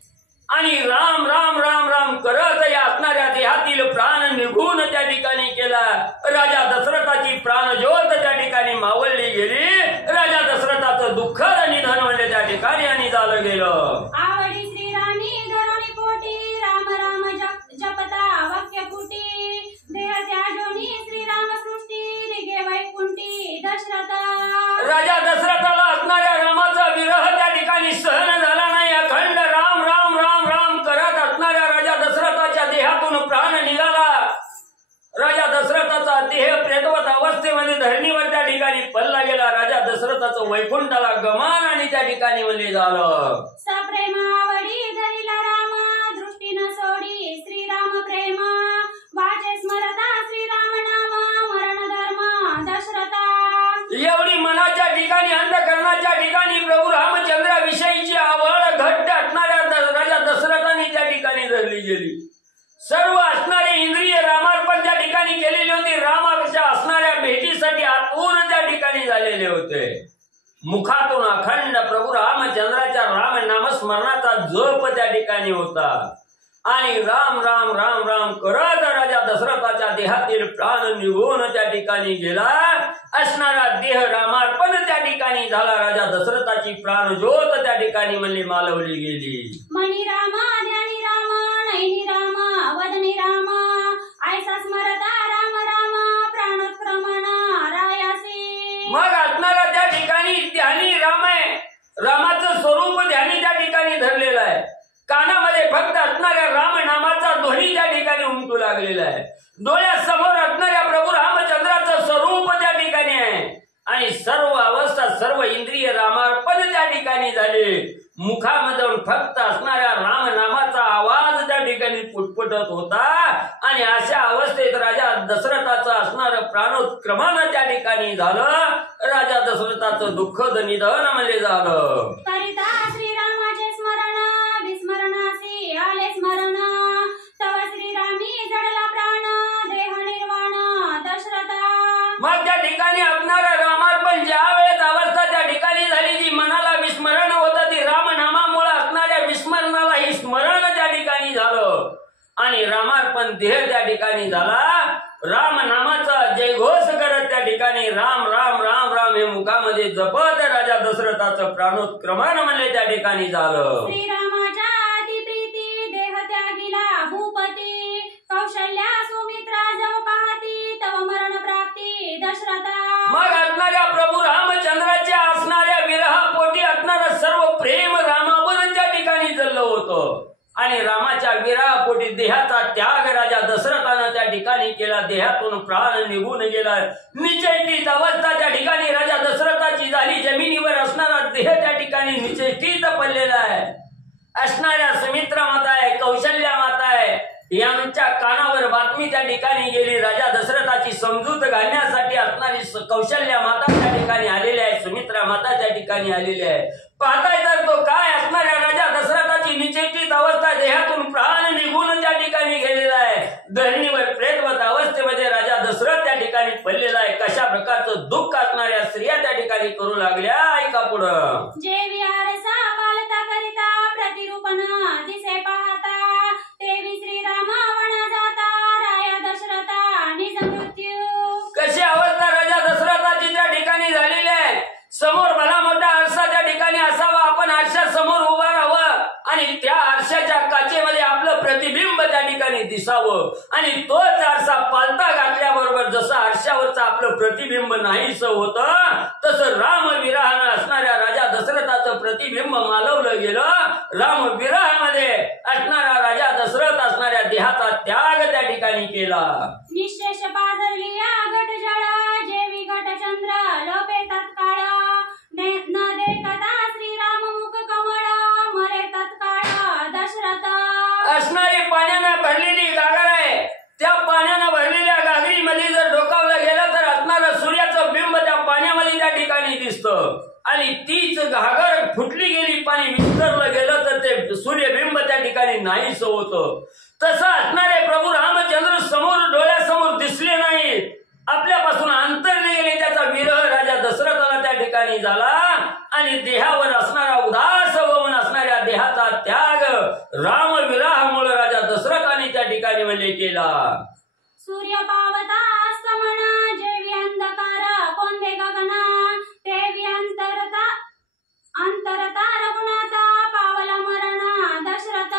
आणि राम राम राम राम करत या असणाऱ्या देहातील प्राण निघून त्या ठिकाणी केला. राजा दशरथाची प्राणज्योत त्या ठिकाणी मावळली गेली. राजा दशरथाचं दुःखद निधन म्हणजे त्या ठिकाणी आणि झालं गेलं. आवडी श्रीरामी धरुणी पोटी राम राम जपता वाक्य फुटी देह त्याजोनी श्रीराम सृष्टी निघे वैकुंठी दशरथा. राजा दशरथाला असणाऱ्या रामाचा विरह त्या ठिकाणी सहन झाला नाही. अखंड राम राम राम राम करत असणाऱ्या राजा दशरथाच्या देहातून प्राण निघाला. राजा दशरथाचा देह प्रेतवत अवस्थेमध्ये धरणीवर त्या ठिकाणी पडला गेला. राजा दशरथाचं वैकुंठाला गमन आणि त्या ठिकाणी म्हणजे झालं. सप्रेम आवडी धरिला रामा दृष्टी न सोडी श्रीराम प्रेम वाचे स्मरता श्रीराम नाम मरण धर्म दशरथा. एवढी मनाच्या ठिकाणी अंतःकरणाच्या ठिकाणी प्रभू रामचंद्राविषयीची आवड घट्ट असणाऱ्या राजा दशरथाने त्या ठिकाणी धरली गेली. सर्व असणारे इंद्रिय रामार्पण त्या ठिकाणी केलेले होते. रामाच्या असणाऱ्या भेटीसाठी आतुर त्या ठिकाणी झालेले होते. मुखातून अखंड प्रभू रामचंद्राच्या राम नामस्मरणाचा जप त्या ठिकाणी होता आणि राम राम राम राम करत राजा दशरथाच्या देहातील प्राण निघून त्या ठिकाणी गेला. असणारा देह रामार्पण त्या ठिकाणी झाला. राजा दशरथाची प्राणज्योत त्या ठिकाणी म्हणजे मालवली गेली. मणी रामा ध्यानी रामा नयनी रामा वदनी रामा ऐसा स्मरता राम रामा प्राणोत्क्रमण रायासी. मग असणारा त्या ठिकाणी ध्यानी राम आहे. रामाचं स्वरूप ध्यानी त्या ठिकाणी धरलेलं आहे. कानामध्ये फक्त असणाऱ्या राम नामाचा ध्वनी त्या ठिकाणी उमटू लागलेला आहे. डोळ्यासमोर असणाऱ्या प्रभू रामचंद्राचं स्वरूप त्या ठिकाणी आहे आणि सर्व अवस्था सर्व इंद्रिय रामार्पण त्या ठिकाणी झाले. मुखामधून फक्त असणाऱ्या राम नामाचा आवाज त्या ठिकाणी पुटपुटत होता आणि अशा अवस्थेत राजा दशरथाचं असणारं प्राणोत्क्रमण त्या ठिकाणी झालं. राजा दशरथाचं दुःखद निधन म्हणजे झालं. करिता श्रीरामाचे स्मरण विस्मरणासी आले स्मरण तव श्रीरामी जडला प्राण देह निर्वाण दशरथा. मग त्या ठिकाणी असणारं रामार्पण ज्या वेळेस अवस्था त्या ठिकाणी झाली जी मनाला विस्मरण होतं ती रामनामामुळे असणाऱ्या विस्मरणाला ही स्मरण त्या ठिकाणी झालं आणि रामार्पण देह त्या ठिकाणी झाला. राम नामाचा जयघोष करत त्या ठिकाणी राम राम राम राम हे मुखामध्ये जपत राजा दशरथाचं प्राणोत्क्रमण म्हणजे त्या ठिकाणी झालं. श्रीरामाच्या अतिप्रीती देह त्यागिला भूपती कौशल्या सुमित्रा जव पाहती तव मरण प्राप्ती दशरथा. मग असणाऱ्या प्रभू रामचंद्राच्या असणाऱ्या विरहापोटी असणारं सर्व प्रेम रामावर त्या ठिकाणी जल्लं होतं आणि रामाच्या विरहापोटी देहाचा त्याग राजा दशरथानं त्या ठिकाणी केला. देहातून प्राण निघून गेला. निचेष्टित अवस्था त्या ठिकाणी राजा दशरथाची झाली. जमिनीवर असणारा देह त्या ठिकाणी निचेष्टित पडलेला आहे. असणाऱ्या सुमित्रा माता आहे कौशल्या माता आहे यांच्या कानावर बातमी त्या ठिकाणी गेली. राजा दशरथाची समजूत घालण्यासाठी असणारी कौशल्या माता त्या ठिकाणी आलेली आहे. सुमित्रा माता त्या ठिकाणी आलेली आहे. पाहताय तर तो काय असणाऱ्या राजा दशरथाची निचेष्टित अवस्था देहातून प्राण निघून त्या ठिकाणी गेलेला आहे. धरणीवर प्रेतवत अवस्थेमध्ये राजा दशरथ त्या ठिकाणी पडलेला आहे. कशा प्रकारचं दुःख असणाऱ्या स्त्रिया त्या ठिकाणी करू लागल्या ऐका पुढं. जे विहारसा पालता करिता प्रतिरूपण दिसे पाहता तेवी श्रीरामा वना जाता राया दशरथा निज मृत्यू. कशी अवस्था राजा दशरथाची त्या ठिकाणी झालेली आहे. समोर भला मोठा आरसा त्या ठिकाणी असावा. आपण आरशा समोर उभा राहावं आणि त्या आरशाच्या काचेमध्ये आपलं प्रतिबिंब त्या ठिकाणी दिसावं आणि तोच आरसा पालता घातल्याबरोबर जसं आरशावरचं आपलं प्रतिबिंब नाहीसं होतं तसं राम विरहानं असणाऱ्या राजा दशरथाचं प्रतिबिंब मालवलं गेलं. राम विरहामध्ये असणारा राजा दशरथ असणाऱ्या देहाचा त्याग त्या ठिकाणी केला. निशेष पाजरलिया घट जळा जेवी घट चंद्र लोपे तत्काळ न देखता श्रीराम मुख कमळ मरे तत्काळ दशरथ. असणारी पाण्यानं भरलेली गागर आहे. त्या पाण्यानं भरलेल्या गागरीमध्ये जर डोकावलं गेलं तर असणारं सूर्याचं बिंब त्या पाण्यामध्ये त्या ठिकाणी दिसतं आणि तीच घागर फुटली गेली पाणी विस्तारलं गेलं तर ते सूर्यबिंब त्या ठिकाणी नाहीस होतं. तसं असणारे प्रभू रामचंद्र समोर डोळ्यासमोर दिसले नाही. आपल्यापासून अंतरले गेले. त्याचा विरह राजा दशरथाला त्या ठिकाणी ठिकाणी झाला आणि देहावर असणारा उदास होऊन असणाऱ्या देहाचा त्याग रामविराहामुळे राजा दशरथाने त्या ठिकाणी म्हणले केला. सूर्य पावता अस्तमना जेवी अंधकार कोंधे गगना तेवी अंतरता रघुनाथा पावला मरणा दशरथ.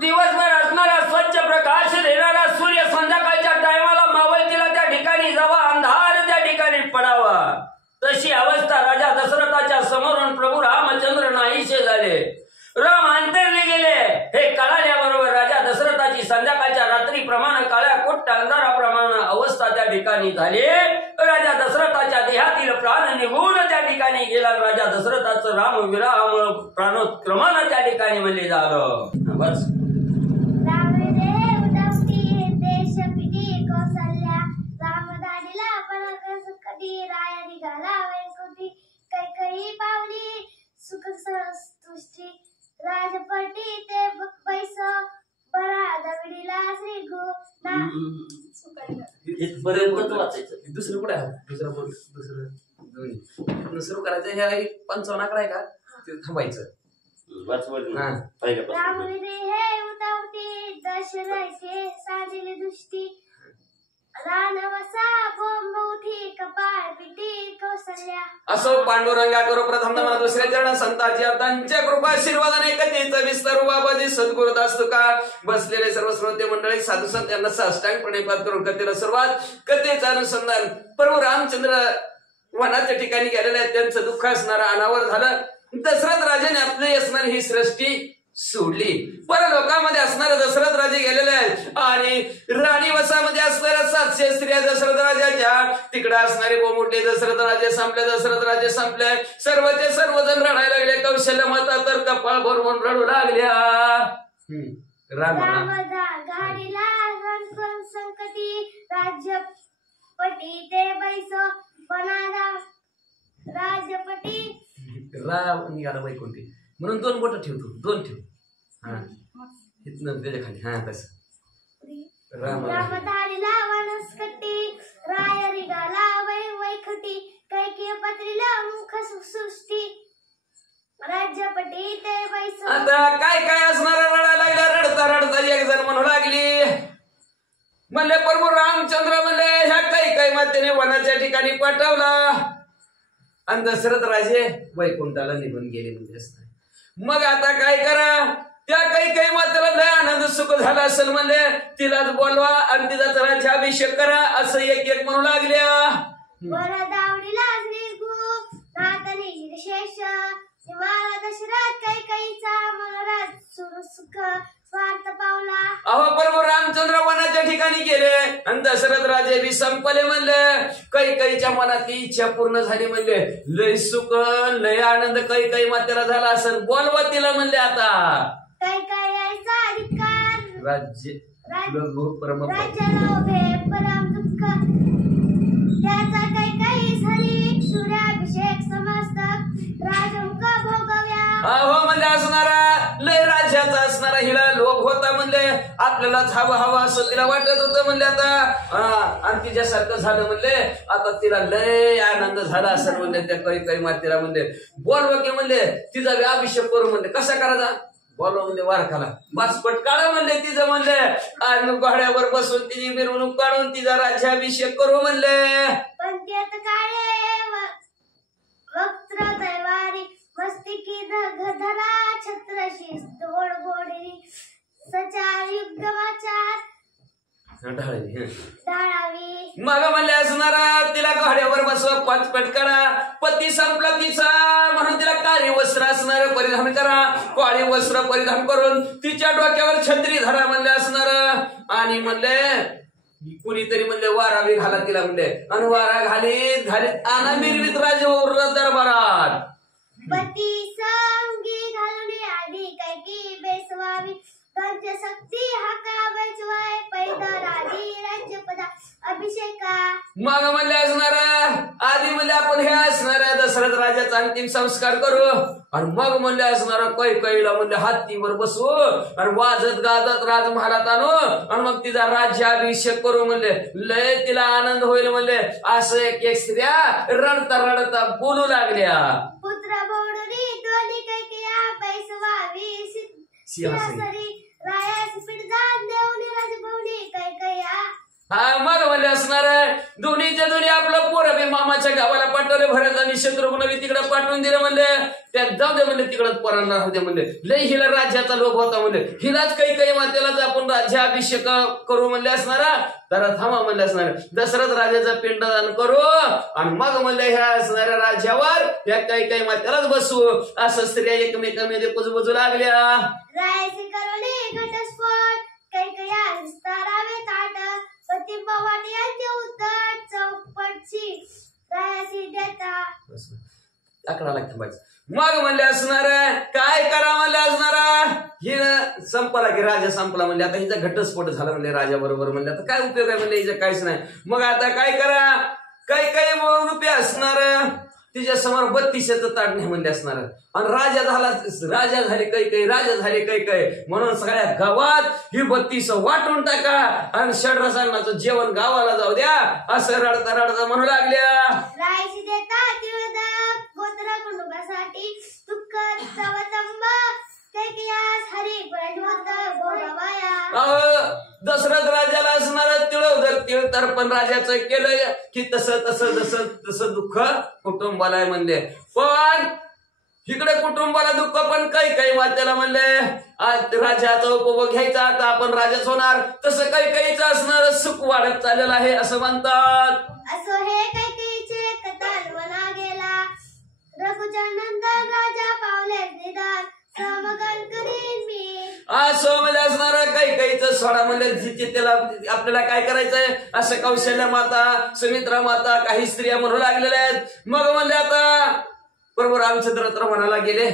दिवसभर असणारा स्वच्छ प्रकाश देणारा सूर्य संध्याकाळच्या टायमाला मावळतीला त्या ठिकाणी जावा, अंधार त्या ठिकाणी पडावा, तशी अवस्था राजा दशरथाच्या समोरून प्रभू रामचंद्र नाहीसे झाले. राम अंतरले गेले हे कळाल्याबरोबर राजा दशरथाची संध्याकाळच्या रात्री प्रमाण काळ्या कोट्ट अंधाराप्रमाणे अवस्था त्या ठिकाणी झाली. राजा दशरथाच्या देहातील प्राण निघून त्या ठिकाणी गेला. राजा दशरथाचं रामविराहामुळे प्राणोत्क्रमण त्या ठिकाणी म्हणले झालं. बस राजपटी ते बैस बरा दगडीला श्री गो दुसरं कुठे आहे? दुसरं सुरू करायचं. ह्या 55 आकडा आहे का ते थांबायचं. रामविरे हे उतावती दशरथे साजिले दृष्टी रानवसा बोंबवती कपाळ पिटी कौसल्या. असो पांडुरंगा करो प्रथम नमन दुसऱ्या चरण संतांची त्यांच्या कृपा आशीर्वादाने कथेचा विस्तार बाबाजी सद्गुरुदास तुका बसलेले सर्व श्रोते मंडळी साधू संत यांना साष्टांग प्रणिपात करून कथेला सुरुवात. कथेचं अनुसंधान प्रभू रामचंद्र वनाच्या ठिकाणी गेलेले आहेत. त्यांचं दुःख असणारं अनावर झालं. दशरथ राजाने आपली असणारी ही सृष्टी सोडली. परलोकामध्ये असणारे दशरथ राजे गेलेले आहेत आणि राणी वसामध्ये असणाऱ्या 700 स्त्रिया दशरथ राजाच्या तिकडे असणारे गोमुटे दशरथ राजे संपले. दशरथ राजे संपले. सर्वचे सर्वजण रडायला लागले. कौशल्य माता तर कपाळ भरून रडू लागल्या. गाडीला रणपण संकटी राज्यपटी ते बैस बनादा राज्यपटी राम निघाला बाई कोणती म्हणून 2 बोट ठेवतो. 2 ठेव. हा इथनं त्याच्या खाली. हा तसं रामधारीला वनस्कटी राय रिगाला वैखटी कैकी पत्रीला मुख सृष्टी राज्यपटी ते बैस. आता काय काय असणार रडायला लागला. रडता रडता एक जण म्हणू लागली म्हणले प्रभू रामचंद्र म्हणले ह्या काही मातेने वनाच्या ठिकाणी पाठवला आणि दशरथ राजे वैकुंठाला निघून गेले म्हणजे असणार. मग आता काय करा. त्या काही मातेला लय आनंद सुख झाला असेल म्हणले तिलाच बोलवा आणि तिचा राज्याभिषेक करा असं एक म्हणू लागल्या. वरदावडीला श्री गो नातनी शेष निवाला दशरथ कैकईचा मनोरथ सुख स्वार्थ पावला. अहो प्रभू रामचंद्र वनाच्या ठिकाणी गेले आणि दशरथ राजे बी संपले म्हणले. कैकईच्या मनातली इच्छा पूर्ण झाली म्हणले. लय सुख लय आनंद कैकई मातेला झाला असेल. बोलवा तिला म्हणले. आता कैकईचा अधिकार राज्य राज्याला उभे परम दुःख त्याचा कैकई झाली सूर्याभिषेक समस्तक राजमुख भोगव्या. अहो म्हणजे असणारा लय राज्याचा असणारा हिला लोभ होता म्हणले. आपल्यालाच हवं असं तिला वाटत होतं म्हणले. आता आणि तिच्यासारखं झालं म्हणले. आता तिला लय आनंद झाला असं म्हणले. त्या काही मातेला म्हणले बोलवा की म्हणले तिचा अभिषेक करू म्हणले. कसा करायचा बोलवा म्हणजे वारखाला बासपट काढा म्हणले तिचं म्हणले. आणि घोड्यावर बसून तिची मिरवणूक काढून तिचा राज्याभिषेक करू म्हणले. पण त्यात काळे वक्त्र तैवारी मस्तिकी धरा छत्रशी गोड गोडी सचार युद्धमाचार डाळावी. मग म्हणले असणारा तिला घोड्यावर बसवा पाचपट करा. पती संपला तिचा म्हणून तिला काळी वस्त्र असणार परिधान करा. काळी वस्त्र परिधान करून तिच्या डोक्यावर छत्री धरा म्हणले असणार. आणि म्हणले कुणीतरी म्हणले वारावी घाला तिला म्हणले. आणि वारा घालीत आणा मिरवीत राजा दरबारात. पती संगी घालून आधी कैकी बेसवावी पंचशक्ती हाका बैचवाय पैदा राजी राज्यपदा अभिषेका. मग म्हणले असणार आधी म्हणले आपण हे असणार दशरथ राजाचा अंतिम संस्कार करू आणि मग म्हणले असणार कैकेयीला म्हणले हत्तीवर बसवू आणि वाजत गाजत राजमहालात आणू आणि मग तिचा राज्याभिषेक करू म्हणले. लय तिला आनंद होईल म्हणले. असं एक एक स्त्रिया रडता रडता बोलू लागल्या. पुत्र बोडुरी दोन्ही कैकेया पैसवावी सिंहासरी रायास पिडदान देऊनी राजभवनी कैकेया. हा मग म्हणले असणार दोन्हीच्या दोन्ही आपलं पोरं बी मामाच्या गावाला पाठवले. भरत आणि शत्रुघ्न बी तिकडे पाठवून दिलं म्हणले. त्यात जाऊ दे म्हणले तिकडे पोरांना राहू दे म्हणले. लय हिला राज्याचा लोभ होता म्हणले. हिलाच काही मातेलाच आपण राज्याभिषेक करू म्हणले असणार. तर थांबा म्हणले असणार दशरथ राजाचं पिंडदान करू आणि मग म्हणले ह्या असणाऱ्या राज्यावर या काही मातेलाच बसू. असं स्त्रिया एकमेकांमध्ये कुजबुजू लागल्या. रायासी करुणे घटस्फोट कैकेया विस्तारावे ताट पतिंबवाटियांचे उत्तर चौपटची रायासी देता. अकरा लाख थांबायचं. मग म्हणले असणार काय करा म्हणले असणार हि संपला की राजा संपला म्हणले. आता हिचा घटस्फोट झाला म्हणले राजा बरोबर म्हणले. आता काय उपयोग आहे म्हणले हिचा काहीच नाही. मग आता काय करा काही रुपये असणार तिच्या समोर 32 ताट नाही म्हणले असणार आणि राजा झाले काही राजा झाले काही म्हणून सगळ्या गावात ही 32 वाटून टाका आणि षड्रसांनाचं जेवण गावाला जाऊ द्या असं रडता रडता म्हणू लागल्या. रायसी देता तिळदक गोत्र कुटुंबासाठी दुःख चवतंब कैकेयास हरी प्रज्वत भोगावया. दशरथ राजाला असणार तिळ तर्पण राजाचं केलं की तसं दुःख कुटुंबाला आहे म्हणले. पण इकडे कुटुंबाला दुःख पण काही वाट्याला म्हणले राजाचा उपभोग घ्यायचा आता आपण राजाच होणार. तसं काहीच असणार सुख वाढत चाललेलं आहे असं म्हणतात. असो हे कैकेयीचे कथन वना गेला रघुच्या नंदन राजा पावले निदान समगन करीन मी. असं म्हणजे असणार काहीच सोडा म्हणजे त्याला आपल्याला काय करायचंय असं कौशल्य माता सुमित्रा माता काही स्त्रिया म्हणू लागलेल्या आहेत. मग म्हणले आता बरोबर रामचंद्र तर म्हणायला गेले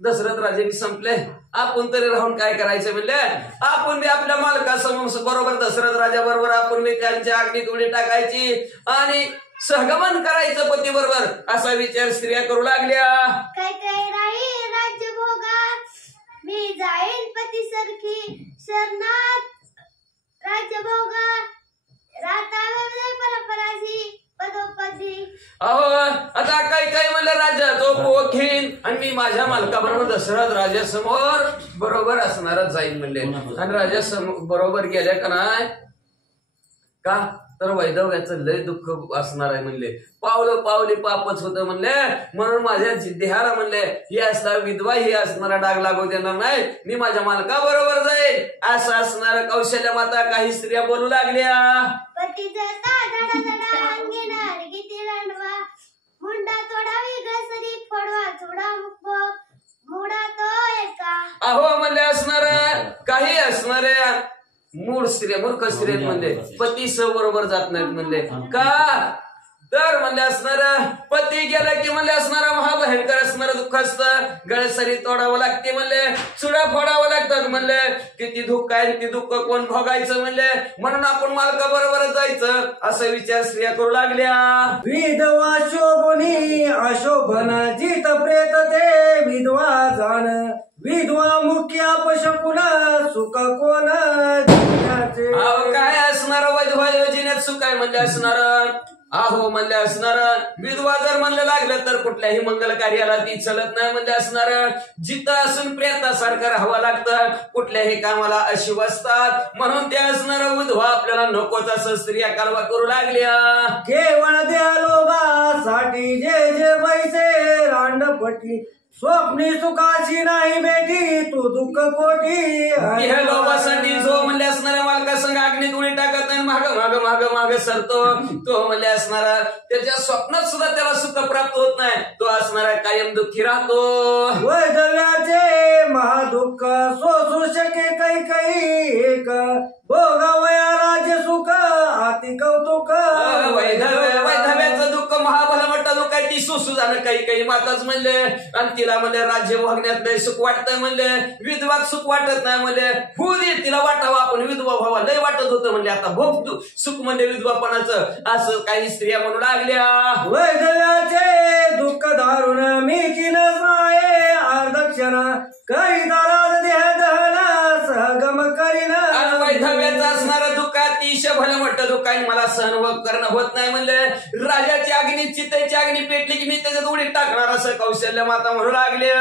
दशरथ राजे बी संपले आपण तरी राहून काय करायचं म्हणले. आपण बी आपल्या मालकासमोर बरोबर दशरथ राजा बरोबर आपण बी त्यांच्या अग्नीत उडी टाकायची आणि सहगमन करायचं पती बरोबर असा विचार स्त्रिया करू लागल्या. कैकेयी राही राज्य भोगा मी जाईन पती सारखी शरणात राज्य भोगा रातावे परपराशी पदोपदी. अहो आता काही म्हणलं राजा तो पोखीन आणि मी माझ्या मालकाबरोबर दशरथ राजा समोर बरोबर असणारच जाईन म्हणले. आणि राजा बरोबर गेल्या का नाही का तर वैधव्याचं लय दुःख असणार आहे म्हणले. पावली पापच होतं म्हणले. म्हणून माझ्या देहाला म्हणले ही असणार विधवा ही असणारा डाग लागू देणार नाही. मी माझ्या मालका बरोबर जाईल असं असणार कौशल्य माता काही स्त्रिया बोलू लागल्या. पती जता धडा अंगेना किती रांडवा मुंडा तोडावी घसरी फोडवा चोडा मुडा तो एका. अहो म्हणले असणार काही असणारे मूळ स्त्रिया मूर्ख स्त्रिया म्हणले पती बरोबर जात नाहीत म्हणले. का तर म्हणले असणार पती गेला की म्हणले असणारा महाभयंकर असणार दुःख असतं. गळसरी तोडावं लागते म्हणले चुडा फोडावं लागतात म्हणले. किती दुःख आहे ती दुःख कोण भोगायचं म्हणले. म्हणून आपण मालका बरोबर जायचं असं विचार स्त्रिया करू लागल्या. विधवा शोभनी अशोभना जित प्रेत ते विधवा जाण विधवा मुख्य अपशकुना सुख कोण काय असणार विधवा योजनेत सुख आहे म्हणले असणार. अहो म्हणले असणार विधवा जर म्हणलं लागलं तर कुठल्याही मंगल कार्याला ती चलत नाही म्हणले असणार. जिथं असून प्रेतासारखं राहावं लागतं कुठल्याही कामाला अशी बसतात. म्हणून ते असणार विधवा आपल्याला नकोच असं स्त्रिया कालवा करू लागल्या. केवळ द्या लोभासाठी जे पैसे रांडपटी स्वप्नी सुखाची नाही बेटी तू दुःख कोटी. ह्या लोभासाठी जो म्हणले असणाऱ्या मालका संघ अग्नीत उडी टाकत नाही माग सरतो तो म्हणले असणारा त्याच्या स्वप्नात सुद्धा त्याला सुख प्राप्त होत नाही. तो असणारा कायम दुःखी राहतो. वैधव्याचे महादुःख सोसू शके काही एक भोगावया राज्य सुख अति कौतुक. वैधव्याचं दुःख महाबलमट्ट दुःख आहे ती सोसू जाणं काही माताच म्हणले आणि तिला म्हणले राज्य भोगण्यात लय सुख वाटतंय म्हणले, विधवात सुख वाटत नाही म्हणले, होऊ दे तिला वाटावं आपण विधवा व्हावा, लय वाटत होतं म्हणले, आता भोग सुख म्हणजे विधवापणाचं, असं काही स्त्रिया म्हणू लागल्या. वैधव्याचे दुःख दारुण मीची नसाये अर्धक्षणा काही दारात देह दहना सहगम करीना. वैधव्याचं असणारं दुःख अतिशय भलं मोठं दुःख आहे, मला सहन करणं होत नाही म्हणले. राजाची अग्नी चितेची अग्नी पेटली की मी त्याच्यात उडी टाकणार असं कौशल्य माता म्हणू लागले.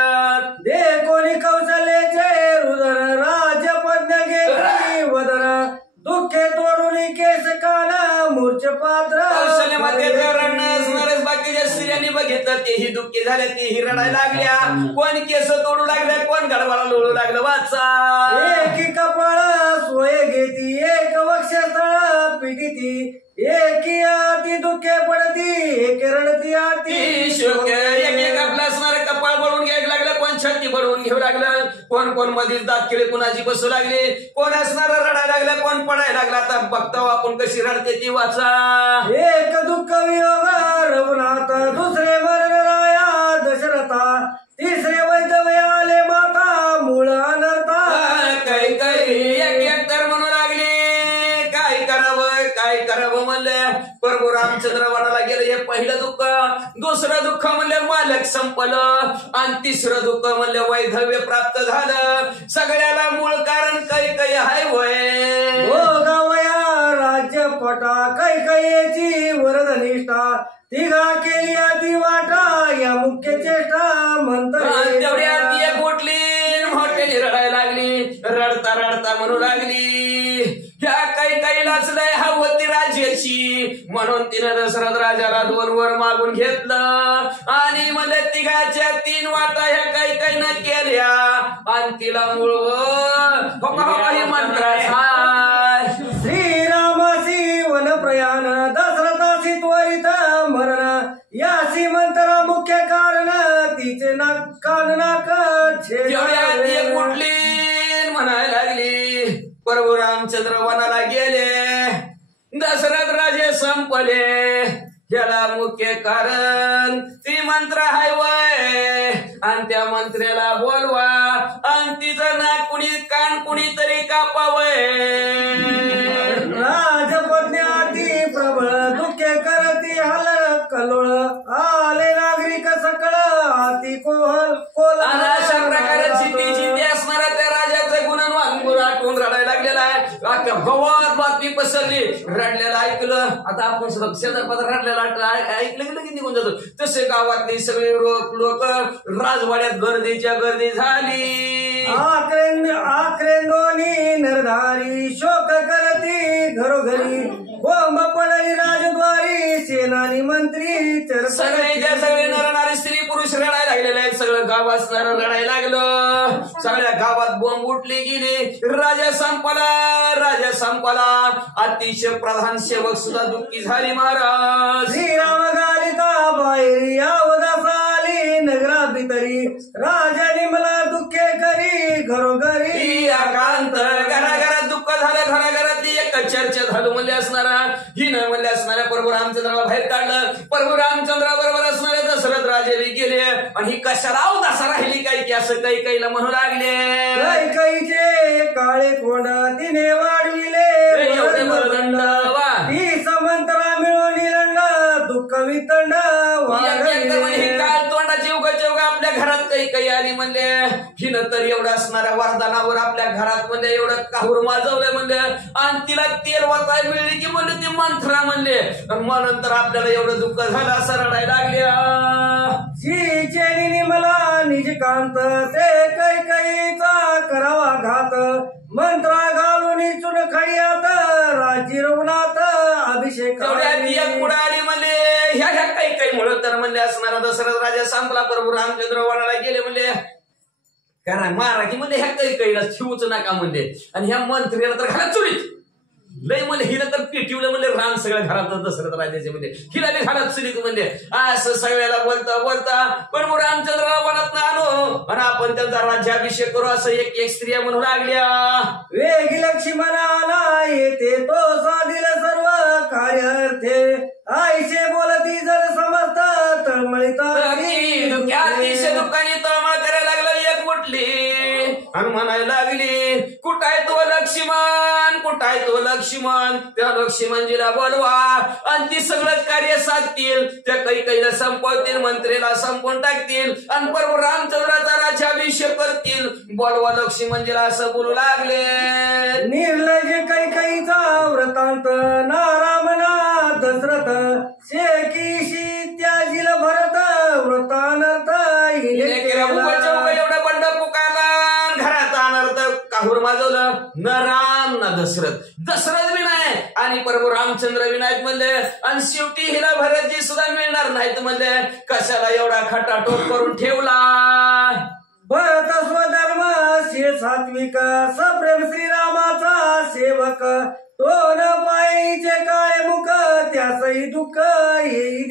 दे कोणी कौशल्याचे रुदन राज्यपज्ञ गेली वदन दुःखे तोडून केस कान मूर्छ पात्र. कौशल्य मातेचं रडणं असणारच बाकीच्या स्त्रियांनी बघितलं, तेही दुःखी झाल्या, तेही रडायला लागल्या. कोण केस तोडू लागल्या, कोण गडबाला लोळू लागलं. वाचा एकी कपाळ सोय घेती एक वक्षस्थळ पिटिती एकी आती दुःखे पडती एक रडती आती शोक. एक आपलं असणारं कपाळ बडवून घ्यायला लागलं, कोण छाती बडवून घेऊ लागलं, कोण मधील दात केले कुणाची बसू लागले, कोण असणारं रडायला लागलं, कोण पडायला लागला. आता बघतो आपण कशी रडते ती. वाचा एक दुःख वियोग रघुनाथ दुसरे मरण राया दशरथा तिसरे वैधव्य आले माता मूळ अनर्था. काही एक तर म्हणू लागले काय करावं म्हणले. प्रभू रामचंद्र वनाला गेले, हे पहिलं दुःख. दुसरं दुःख म्हणले मालक संपलं आणि तिसरं दुःख म्हणले वैधव्य प्राप्त झालं. सगळ्याला मूळ कारण काही हाय वय भोगावया राज्यपटा कैकयेची वरदनिष्ठा तिघा केली आधी वाटा या मुख्य चेष्टा म्हणतात. तेवढ्या ती एक उठली मोठ्याने रडायला लागली, रडता म्हणू लागली ह्या कैलाच लय हवती राज्याची, म्हणून तिनं दशरथ राजाला 2 वर मागून घेतलं आणि मला तिघाच्या 3 वाटा ह्या कैनं केल्या आणि तिला मूळ मंत्र श्रीरामासी वन प्रयाण दशरथासी त्वरित मरण यासी मंत्रा मुख्य कारण तिचे कान नाक तेवढ्या कुठली म्हणायला लागली. प्रभू रामचंद्र वनाला गेले, दशरथ राजे संपले, याला मुख्य कारण ती मंत्र हाय वय आणि त्या मंत्र्याला बोलवा आणि तिचं नाक कुणी कान कुणीतरी कापावय. राजपत्न्याती प्रबळ दुःखे करती हल कलोळ आले नागरिक सकळ आती कोल अशा प्रकारची ती असणारा त्या राजाचं गुणन वांगुर आठवून रडायला लागलेला आहे. भवात बातमी पसरली, रडलेलं ऐकलं. आता आपण शेजारपात्र रडलेला ऐकलं की लगेच निघून जातो. तसे गावातली सगळे लोक राजवाड्यात गर्दी झाली. आक्रेंदोनी नरधारी शोक करती घरोघरी बोंब पडली राजद्वारी सेनानी मंत्री सगळे नरणारे स्त्री पुरुष रडायला लागलेले आहेत. सगळं गाव असणारं रडायला लागलं. सगळ्या गावात बोंब उठली गेली. राजा संपला. अतिशय प्रधान सेवक सुद्धा दुःखी झाली. महाराज श्रीराम गालिता बाहेरी अवदास आली नगरा भितरी राजाने मला दुःखे करी घरोघरी एकांत घराघरात दुःख झालं. घराघरातली एक चर्चा झालं म्हणले असणारा हिनं म्हणले असणाऱ्या प्रभू रामचंद्राला बाहेर काढलं. प्रभू रामचंद्रा बरोबर असणारे दशरथ राजे गेले आणि ही कशाला अवदासा राहिली काय की असं कैला म्हणू लागले. कैचे काळे कोंड तिने वाढविले ती समंतरा मिळून निरंड दुःख वितंड काळ तोंडाची उगा आपल्या घरात काही आली म्हणले. हिनं तर एवढं असणाऱ्या वरदानावर आपल्या घरात म्हणजे एवढं काहूर माजवलंय म्हणले आणि तिला तेल वाचाय मिळली की म्हणले ती मंत्रा म्हणले. म्हणून तर आपल्याला एवढं दुःख झालं असं रडायला लागले. चेनी मला निजकांत ते कैचा करावा घात मंत्रा घालून चुन खडियात राजी रघुनाथ अभिषेक पुढारी म्हणले ह्या काही म्हणत तर म्हणले असणारा दशरथ राजा संपला. प्रभू रामचंद्र वनाला गेले म्हणले काय मारा की म्हणजे ह्या कैला ठेवूच नका म्हणले आणि ह्या मंत्र्याला तर घरात चुलीत लय म्हणले. हिला तर पिटिवलं म्हणले रान सगळ्या घरात दशरथ राजाचे म्हणजे हिला ते घरात चुलीत म्हणले. असं सगळ्याला बोलता प्रभू रामचंद्राला वनात आणू आणि आपण त्यांचा राज्याभिषेक करू असं एक स्त्रिया म्हणू लागल्या. वेगी लक्ष्मणाला येते तो साधिल सर्व कार्यार्थे आईचे बोलती जर समजतात तळमळीता अतिशय दुःखाने तळमळ करायला लागला. एक उठली आणि म्हणायला लागली, कुठाय तो लक्ष्मण, कुठाय तो लक्ष्मण. त्या लक्ष्मणजीला बोलवा आणि ती सगळं कार्य साधतील. त्या कैकेयीला संपवतील, मंत्रीला संपवून टाकतील आणि प्रभू रामचंद्राचा राज्याभिषेक करतील. बोलवा लक्ष्मणजीला असं बोलू लागले. निर्लज कैकेयीचा वृत्तांत ना राम ना दशरथ शेकीशी त्याजील भरत वृत्तानर्थ हिने केला. एवढा बंड पुकारला, घरात अनर्थ काहूर माजवलं. न राम ना दशरथ बी नाही आणि प्रभू रामचंद्र बी नाहीत म्हणले. आणि शेवटी हिला भरतजी सुद्धा मिळणार नाहीत म्हणले. कशाला एवढा खटाटोप करून ठेवला. भरत स्वधर्म शे सात्विक सप्रेम श्रीरामाचा सेवक तो न पायीचे काळे मुख त्यासही दुःख येई.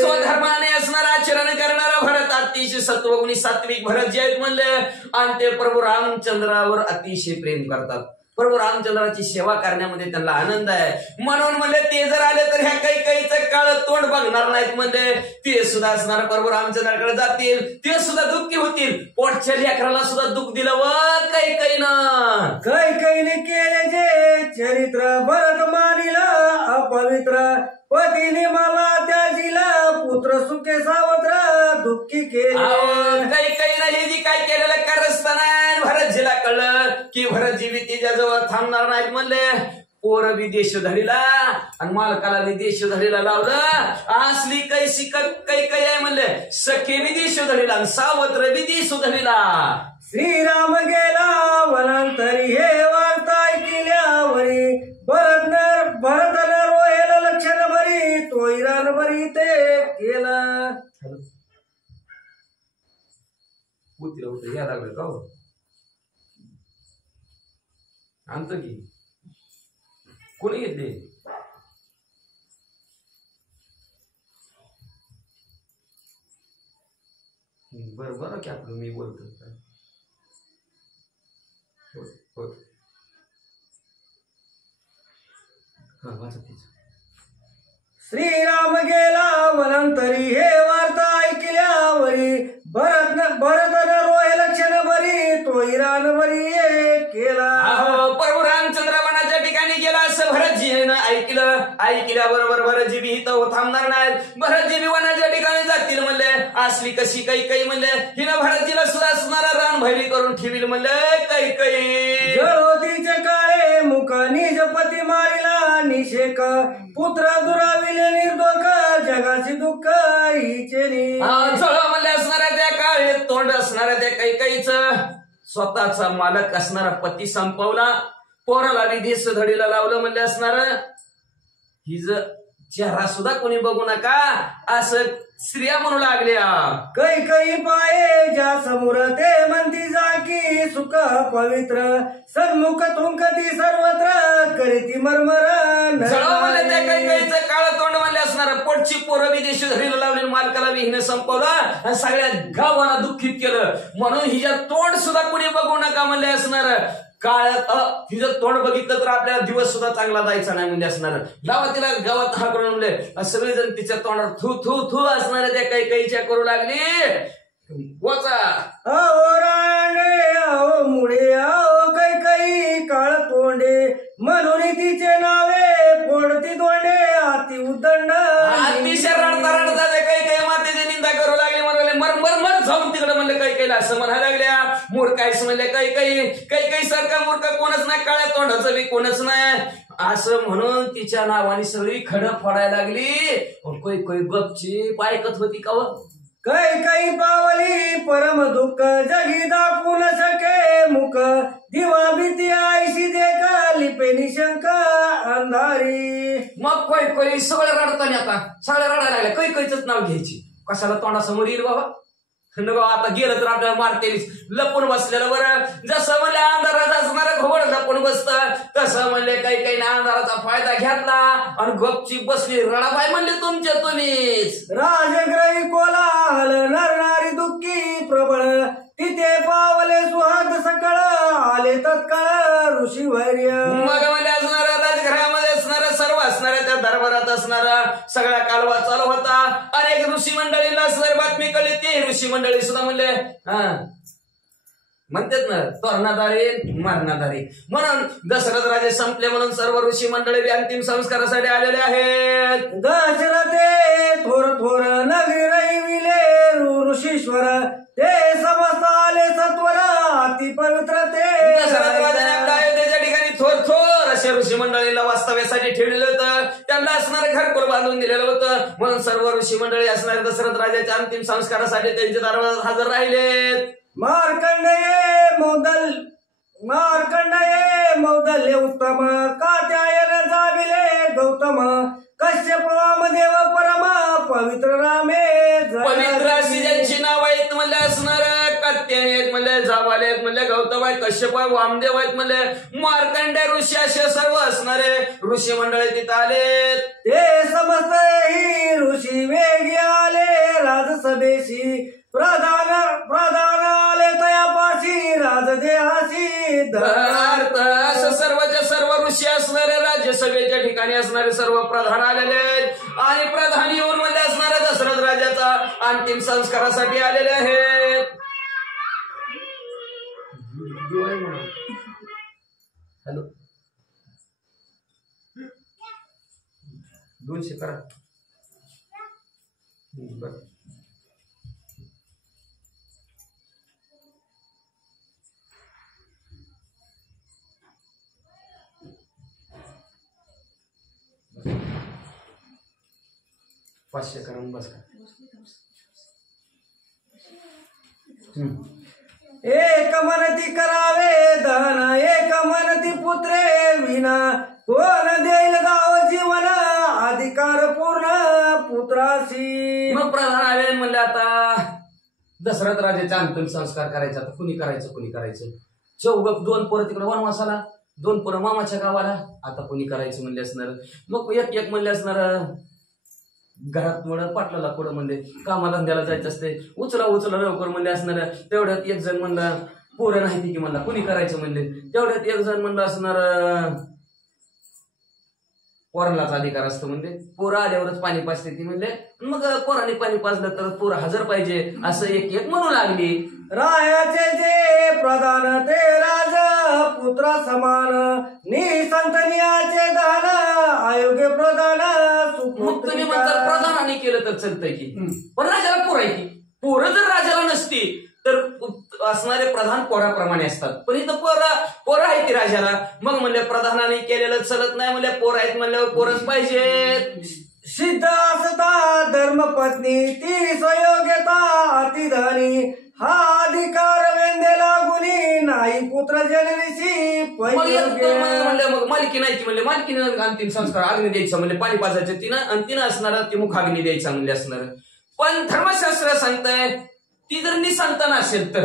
स्वधर्माने असणारा आचरण करणारा भरत अतिशय सत्वगुणी सात्विक भरत जे आहेत म्हणले. आणि ते प्रभू रामचंद्रावर अतिशय प्रेम करतात. प्रभू रामचंद्राची सेवा करण्यामध्ये त्यांना आनंद आहे. म्हणून म्हणले ते जर आले तर ह्या कैकेयीचं काळ तोंड बघणार नाहीत म्हणले. ते सुद्धा असणार प्रभू रामचंद्राकडे जातील. ते सुद्धा दुःखी होतील. पोटच्या लेकराला सुद्धा दुःख दिलं व कैकेयीने केले जे चरित्र भरत मानिला अपवित्र पतीने मला त्याजीला पुत्र सुखे सावत्र दुःखी केले. कैकेयीने हे जी काय केलेलं कारस्थान भरतजीला कळलं की भरतजी बी तिच्याजवळ थांबणार नाहीत म्हणले. पोर विदेश धरीला आणि मालकाला विदेश धरीला लावलं. असली कैसी कैकेयी आहे म्हणले. सखे विदेश धरीला आणि सावत्र विदेश धरीला. श्रीराम गेला वनांतरी हे वार्ता ऐकल्यावरी भरत न रोहेल लक्षण भरी तो इराण भरी ते केला. या लागलं का आणतो की कोणी घेतले. बरं की आपलं मी बोलतो. श्रीराम गेला वनांतरी हे वार्ता ऐकल्यावरी भरत न रोहे लक्षण भरी तो इराण भरी केला. प्रभू रामचंद्र वनाच्या ठिकाणी गेला असं भरतजीनं ऐकल्याबरोबर भरतजी बी इथं थांबणार नाहीत. भरतजी बी वनाच्या ठिकाणी जातील म्हणले. असली कशी कैकेयी म्हणले. हिनं भरतजीला सुद्धा असणारा रान भैरी करून ठेवील म्हणले. कैकेयी जळोतीचे काळे मुख निज पती मारिला निषेक पुत्र दुराविले निर्दोष जगाची दुःख हिचे जळ म्हणले असणाऱ्या त्या काळे तोंड असणाऱ्या त्या कैकेयीचं स्वतःचा मालक असणारा पती संपवला. पोराला विदेश धडीला लावलं म्हणले असणार. हिज चेहरा सुद्धा कोणी बघू नका असं स्त्रिया म्हणू लागल्या. कैकेयी पाये ज्या समोर ते म्हणती जाकी सुख पवित्र सन्मुख तुंकती सर्वत्र करीती मरमर. म्हणले त्या कैकेयीचं काळ तोंड म्हणले असणार. पोटची पोरं विदेशी धरीला लावली. मालकाला विहीन संपवला आणि सगळ्या गावाला दुःखित केलं. म्हणून हिच्या तोंड सुद्धा कोणी बघू नका म्हणले असणार. काळात तिचं तोंड बघितलं तर आपल्याला दिवस सुद्धा चांगला जायचा नाही म्हणजे असणार. लावा तिला गावात हा करून म्हणले. सगळेजण तिच्या तोंडावर थू थू थू असणाऱ्या त्या कैकेयीच्या करू लागली. वाचा राणे आओ मुळे आओ कैकेयी काळ तोंडे म्हणून तिचे नावे फोडती तोंडे अति उदंड. अतिशय रडता रडता त्या कैकेयी मातेची निंदा करू लागली. म्हणाले मर मर मर जाऊन तिकडे म्हणले कैकेयीला असं म्हणायला लागल्या. मूर्खायस म्हणले कैकेयी सारखा मूर्ख कोणच नाही. काळ्या तोंडाचं बी कोणच नाही असं म्हणून तिच्या नावाने सगळी खडं फोडायला लागली. कैकेयी गपची ऐकत होती का? कैकेयी पावली परम दुःख जगी दाखवू न सके मुख दिवा भीती आयशी देखा लिपे निशंक अंधारी. मग कैकेयी सगळं रडताना आता सगळ्या रडायला लागल्या. कैकेयीचंच नाव घ्यायची. कशाला तोंडासमोर येईल बाबा. आता गेलं तर आपल्याला मारतेलीच. लपून बसलेलं बरं. जसं म्हणले अंधारात असणारं घोड लपून बसतं तसं म्हणले कैकेयीने अंधाराचा फायदा घेतला आणि गपची बसली. रडाबाई म्हणले तुमचे तुम्हीच. राजग्रही कोलाहल नरणारी दुःखी प्रबळ तिथे पावले सुहाद सकळ आले तत्काळ ऋषीवर्य. मग म्हणजे असणाऱ्या राजघरामध्ये असणाऱ्या सर्व असणाऱ्या त्या दरबारात असणारा सगळा कालवा चालू होता. अनेक ऋषी मंडळीला असणारी बातमी कळली ती ऋषी मंडळी सुद्धा म्हणले म्हणतात ना तोरणादारी मरणादारी. म्हणून दशरथ राजे संपले म्हणून सर्व ऋषी मंडळी अंतिम संस्कारासाठी आलेले आहेत. दशरथे थोर थोर नगरी रहिविले ऋषीश्वर ते समस्त आले सत्वर अति पवित्र ते. दशरथ राजाने आपल्या अयोध्येच्या ठिकाणी थोर थोर असे ऋषी मंडळीला वास्तव्यासाठी ठेवलेलं होतं. त्यांना असणारे घरकुल बांधून दिलेलं होतं. म्हणून सर्व ऋषी मंडळी असणारे दशरथ राजाच्या अंतिम संस्कारासाठी त्यांच्या दरबारात हजर राहिलेत. मार्कंडये मौदल्य उत्तम कात्यायन जाविले गौतम कश्यप वामदेव परम पवित्र रामे. पवित्र अशी ज्यांची नाव आहेत म्हणले असणार कात्यायन आहेत म्हणले, जावाले आहेत म्हणले, गौतम आहेत, कश्यप आहे, वामदेव आहेत म्हणले, मार्कंडे ऋषी असे सर्व असणारे ऋषी मंडळी तिथं आले. ते समस्त ही ऋषी वेगी आले राजसभेशी प्रधान आले तयापाशी राजदेहाशी. धर्मार्थ असं सर्वच्या सर्व ऋषी असणारे राज्यसभेच्या ठिकाणी असणारे सर्व प्रधान आलेले आहेत आणि प्रधान येऊन मध्ये असणाऱ्या दशरथ राजाचा अंतिम संस्कारासाठी आलेले आहेत. हॅलो 200 करा बरं. पाचशे करून बस का. एक मनती करावे दान एक मनती पुत्रे विना कोण देईल गाव जीवन अधिकार पूर्ण पुत्राशी. मग प्रधान आले म्हणले आता दशरथ राजाचा अंतिम संस्कार करायचा. आता कुणी करायचं दोन पोरं तिकडे वनवासाला, 2 पोरं मामाच्या गावाला. आता कुणी करायचं म्हणले असणार. मग एक म्हणले असणार घरात म्हणलं पाटलाला पुढं म्हणले कामाला धंद्याला जायचं असते, उचला लवकर म्हणले असणार. तेवढ्यात एक जण म्हणला पोरं नाही की म्हणला कुणी करायचं म्हणले. तेवढ्यात एक जण म्हणलं असणार पोरांलाच अधिकार असतो म्हणजे पोरं आल्यावरच पाणी पाजते ती म्हणले. मग पोरांनी पाणी पाजलं तर पोरं हजर पाहिजे असं एक म्हणू लागली. रायाचे जे प्रधान ते राज पुत्रा समान निसंतनियाचे दान अयोग्य प्रधान. मग तुम्ही म्हणतात प्रधानाने केलं तर चालतंय की, पण राजाला पोर आहे की. पोरं जर राजाला नसती तर असणारे प्रधान पोराप्रमाणे असतात. पण इथं पोरं आहे ती राजाला. मग म्हणले प्रधानाने केलेलं चलत नाही म्हणले, पोर आहेत म्हणल्यावर पोरच पाहिजेत. सिद्ध असता धर्मपत्नी ती स्वयोग्यता अतिधनी हा अधिकार वेंदे लागुनी नाही पुत्र जननीशी. मग मालकी नाही की म्हणले मालकीने अंतिम संस्कार अग्नी द्यायचा म्हणले, पाणी पाजायचं तिनं आणि तिनं असणार ती मुख अग्नी द्यायचा म्हणले असणार. पण धर्मशास्त्र सांगताय ती जर निसंतान असेल तर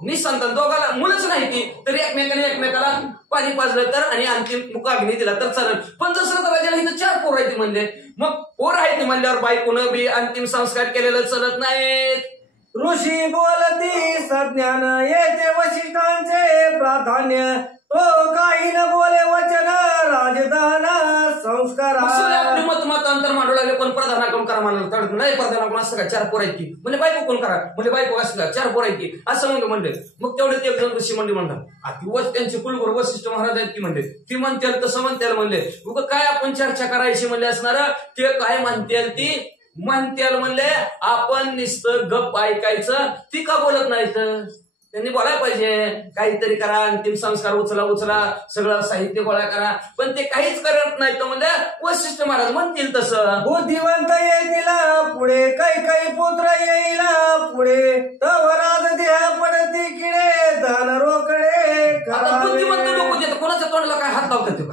निसंतान दोघाला मुलंच नाही ती तर एकमेकाला पाणी पाजलं तर आणि अंतिम मुख अग्नी दिला तर चालेल. पण दशरथ राजाला इथं 4 पोरं आहेत म्हणले. मग पोर आहेत म्हणल्यावर बायकोनं बी अंतिम संस्कार केलेलं चलत नाहीत. ऋषी बोलती सज्ञान येते वशिष्ठांचे प्राधान्य तो काही न बोले वचन राजधान संस्कार. आपली मतांतर मांडू लागले पण प्रधानाकडून करा म्हणाल तर नाही प्रधानाकडून असं का 4 पोर आहेत की म्हणजे बायको कोण करा म्हणजे बायको असं 4 पोर आहेत की असं म्हणले. मग तेवढे एक जण ऋषी मंडळी म्हणतात त्यांचे कुलगुरू वशिष्ठ महाराज आहेत की म्हणले ती म्हणतील तसं म्हणतील म्हणले. उगा काय आपण चर्चा करायची म्हणले असणार ते काय म्हणतील ती म्हणतील म्हणले. आपण नुसतं गप ऐकायचं ती का बोलत नाहीत. त्यांनी बोलायला पाहिजे काहीतरी करा अंतिम संस्कार उचला सगळं साहित्य गोळा करा. पण ते काहीच करत नाही तर म्हणजे वशिष्ठ महाराज म्हणतील तसं. बुद्धिवंत येईल पुढे काही पुत्र येईल पुढे तव राज देह पडती किडे धन रोकडे. बुद्धिवंत लोक देतात कोणाच्या तोंडाला काय हात लावतात ते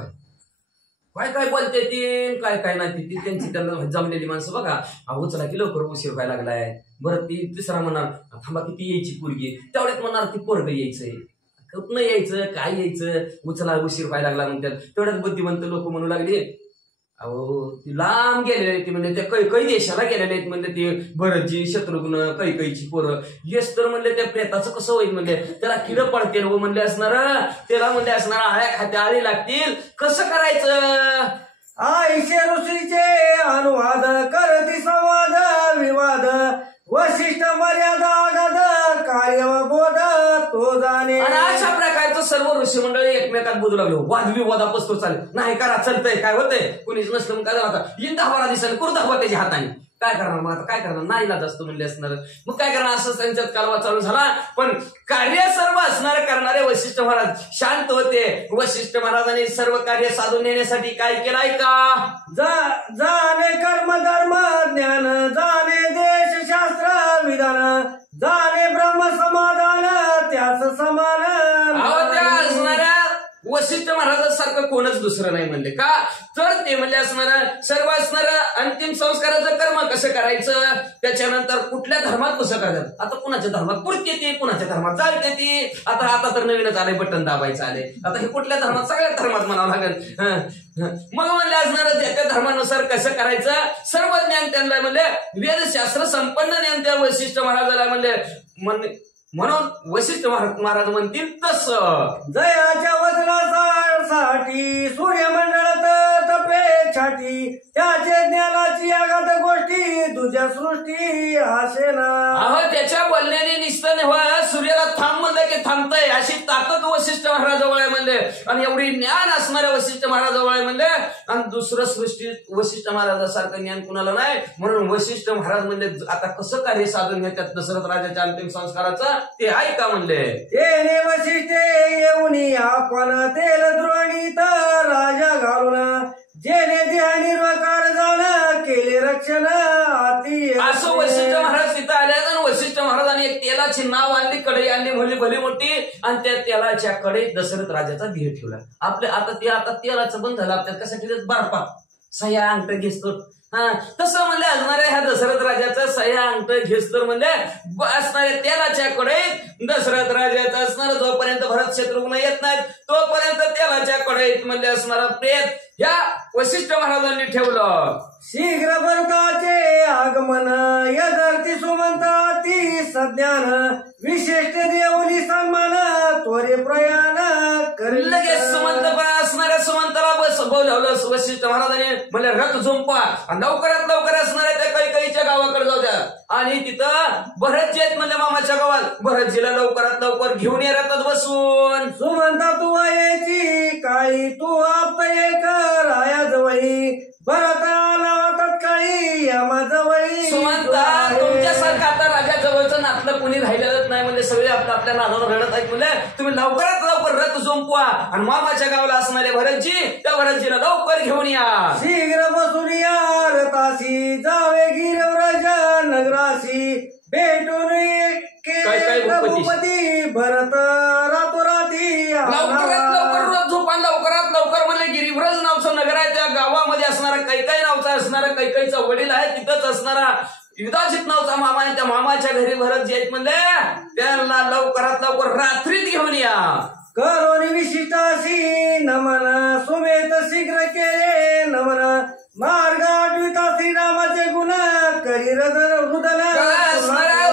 काय बोलते ती काय नाही ती त्यांची त्यांना जमलेली माणसं बघा उचला की लवकर उशीर व्हायला लागलाय. बरं ती दुसरा म्हणणार थांबा किती यायची पोरगी तेवढ्यात म्हणणार ती पोरग यायचंय कुठनं यायचं काय यायचं उचला उशीर व्हायला लागला म्हणतात. तेवढ्यात बुद्धिवंत लोक म्हणू लागले अहो ती लांब गेलेले आहेत म्हणजे त्या काही देशाला गेलेले आहेत म्हणजे ते भरतजी शत्रुघ्न कैकईची पोरं येस तर म्हणले त्या प्रेताचं कसं होईल म्हणजे त्याला किड पडते म्हणले असणार त्याला म्हणले असणार आळ्या खात्या आळी लागतील कसं करायचं. आईशे ऋषीचे अनुवाद करती संवाद विवाद वशिष्ठ मर्यादा आगाध कार्य व बोध तो जाणे. आणि अशा प्रकारचं सर्व ऋषी मंडळी एकमेकात बोलू लागलो. वादविवादापासून चालेल नाही करा चालतंय काय होतंय कुणीच नसलं मग काय झालं आता इंदावाला दिसेल कुर्दा हवा त्याच्या हाताने काय करणार मग आता काय करणार नाही ना जास्त म्हणले असणार मग काय करणार असं त्यांच्यात कालवा चालू झाला. पण कार्य सर्व असणार करणारे वशिष्ठ महाराज शांत होते. वशिष्ठ महाराजांनी सर्व कार्य साधून नेण्यासाठी काय केलंय का जाणे कर्म धर्म ज्ञान जाणे देश शास्त्र विधान जाणे ब्रह्म समाधान त्याच समान. त्या असणाऱ्या वशिष्ठ महाराजांसारखं कोणच दुसरं नाही म्हणले का तर ते म्हणले असणार सर्व असणार अंतिम संस्काराचं कर्म कसं करायचं त्याच्यानंतर कुठल्या धर्मात कसं करायचं. आता कुणाच्या धर्मात पुरते ती कुणाच्या धर्मात जाळते ती आता तर नवीनच आले बटन दाबायचं आले आता हे कुठल्या धर्मात सगळ्या धर्मात म्हणावं लागेल. मग म्हणले असणार त्या धर्मानुसार कसं करायचं सर्व ज्ञान त्यांना म्हणले वेदशास्त्र संपन्न ज्ञान त्या वशिष्ठ महाराजाला म्हणले म्हणून वशिष्ठ महाराज म्हणतील तसं. जयाच्या वचनासाठी सूर्यमंडळात तपे छाटी त्याचे ज्ञानाची आगाध गोष्टी तुझ्या सृष्टी आसेना. अहो त्याच्या बोलण्याने निस्तन सूर्याला थांब म्हणलं की थांबतंय अशी ताकद वशिष्ठ महाराजवळ आहे म्हणले आणि एवढी ज्ञान असणाऱ्या वशिष्ठ महाराजवळ आहे म्हणले. आणि दुसरं सृष्टी वशिष्ठ महाराजासारखं ज्ञान कुणाला नाही म्हणून वशिष्ठ महाराज म्हणले आता कसं कार्य साधून घेतात दशरथ राजाच्या अंतिम संस्काराचं ते ऐका म्हणले. तेने वशिष्ठे येऊन आपण तेल द्रोणीत राजा घालून जेने देहा निर्वकार झालं केले रक्षण अति. असं वशिष्ठ महाराज तिथं आले आणि वशिष्ठ महाराजांनी एक तेलाची नाव आणली कढई आणली भली भली मोठी आणि त्या तेलाच्या कढईत दशरथ राजाचा देह ठेवला. आपल्या आता तेलाचं बंद झालं आपल्याला कशासाठी बर्फा सह्या अंगठ घेतो तसं म्हणले असणाऱ्या ह्या दशरथ राजाचा सह्या अंगठ घेस तर म्हणले असणाऱ्या तेलाच्या कढईत दशरथ राजाचा असणार जोपर्यंत भरत शत्रुघ्न येत नाहीत तोपर्यंत तेलाच्या कढईत म्हणले असणारा प्रेत ह्या वशिष्ठ महाराजांनी ठेवलं. शीघ्र भरताचे आगमन यदर्थी सुमंता ती सज्ञान विशिष्ट देवली सन्मान त्वरे प्रयाण करील. लगेच सुमंत असणाऱ्या सुमंताला बोलवलं वशिष्ठ महाराजांनी म्हणजे रथ झुंपा आणि लवकरात लवकर असणाऱ्या त्या कैकईच्या गावाकडे जाऊ द्या आणि तिथं भरतजी आहेत म्हणजे मामाच्या गावात भरतजीला लवकरात लवकर घेऊन ये रथात बसून. सुमंता तू यायची काळी तू आप एक राया जवळी भरत आला तत्काळी यमा जवळी. सुमंता तुमच्यासारखं आता राजा जवळचं नातलं कुणी राहिलेलंच नाही म्हणजे सगळे आपल्या नादावर रडत आहेत म्हणजे तुम्ही लवकरात लवकर रथ झोंपवा आणि मामाच्या गावाला असणारे भरतजी त्या भरतजीला लवकर घेऊन या. शीघ्र बसून या रथाशी जावे गिरव्रज नगराशी भेटून रघुपती भरत रातोराती. लवकरात लवकर रथ झोपा लवकरात लवकर म्हणजे गिरिव्रज नावचं नगर आहे त्या गावामध्ये असणारा कैकाई नावचा असणारा कैकाईचा वडील आहे तिथंच असणारा युधाजित नावचा मामा आहे त्या मामाच्या घरी भरत जे आहेत म्हणजे त्यांना लवकरात लवकर रात्रीत घेऊन या. करोनी विशिष्टाशी नमन सुमेत शीघ्र केले नमन मार्ग आठविता श्रीरामाचे गुण करी हृदन.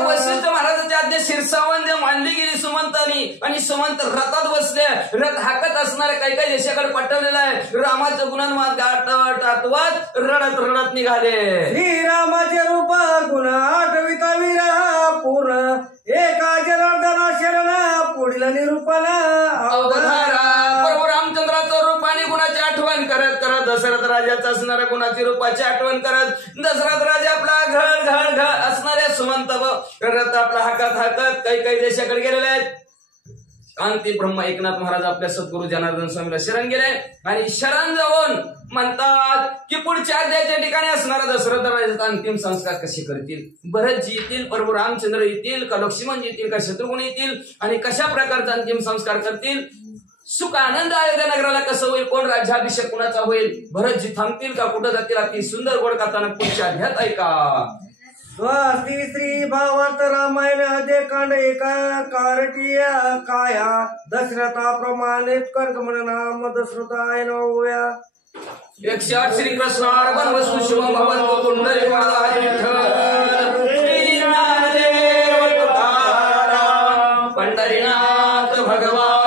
वशिष्ठ महाराजांच्या आज्ञा शिरसावंद मानली गेली सुमंतानी आणि सुमंत रथात बसले रथ हाकत असणाऱ्या काही काही देशाकडे पाठवलेला आहे. रामाचं गुणांवाद आठवत रडत रडत निघाले. श्रीरामाचे रूप गुण आठविता विरह पूर्ण एका जनार्दना शरण पुढील निरूपण अवधारा. प्रभू रामचंद्राचं रूप आणि गुणाची आठवण करत करत दशरथ राजाचं असणाऱ्या गुणाची रूपाची आठवण करत दशरथ राजा आपला घळ घळ घळ असणाऱ्या सुमंत रथ आपला हाकत हाकत काही देशाकडे गेलेले आहेत. कांती ब्रह्म एकनाथ महाराज आपल्या सद्गुरू जनार्दन स्वामीला शरण गेले आणि शरण जाऊन म्हणतात की पुढच्या अध्यायाच्या ठिकाणी असणारा दशरथ राजाचा अंतिम संस्कार कसे करतील. भरतजी येतील प्रभू रामचंद्र येतील का लक्ष्मण येतील का शत्रुघ्न येतील आणि कशा प्रकारचा अंतिम संस्कार करतील. सुख आनंद अयोध्या नगराला कसं होईल कोण राज्याभिषेक कुणाचा होईल भरतजी थांबतील का कुठं जातील अति सुंदर गोड कथानक पुढच्या अध्यायात ऐका. स्वस्ति श्री भावार्थ रामायण आद्यकांड एका कारटीया काया दशरथा प्रमाणित कर्क नाम दशरथाय नवया 108 श्रीकृष्ण अर्पण वस्तू शुभम भवतो कुंडली वरदा हरी विठ्ठल श्री ज्ञानदेव तुकाराम पंढरीनाथ भगवान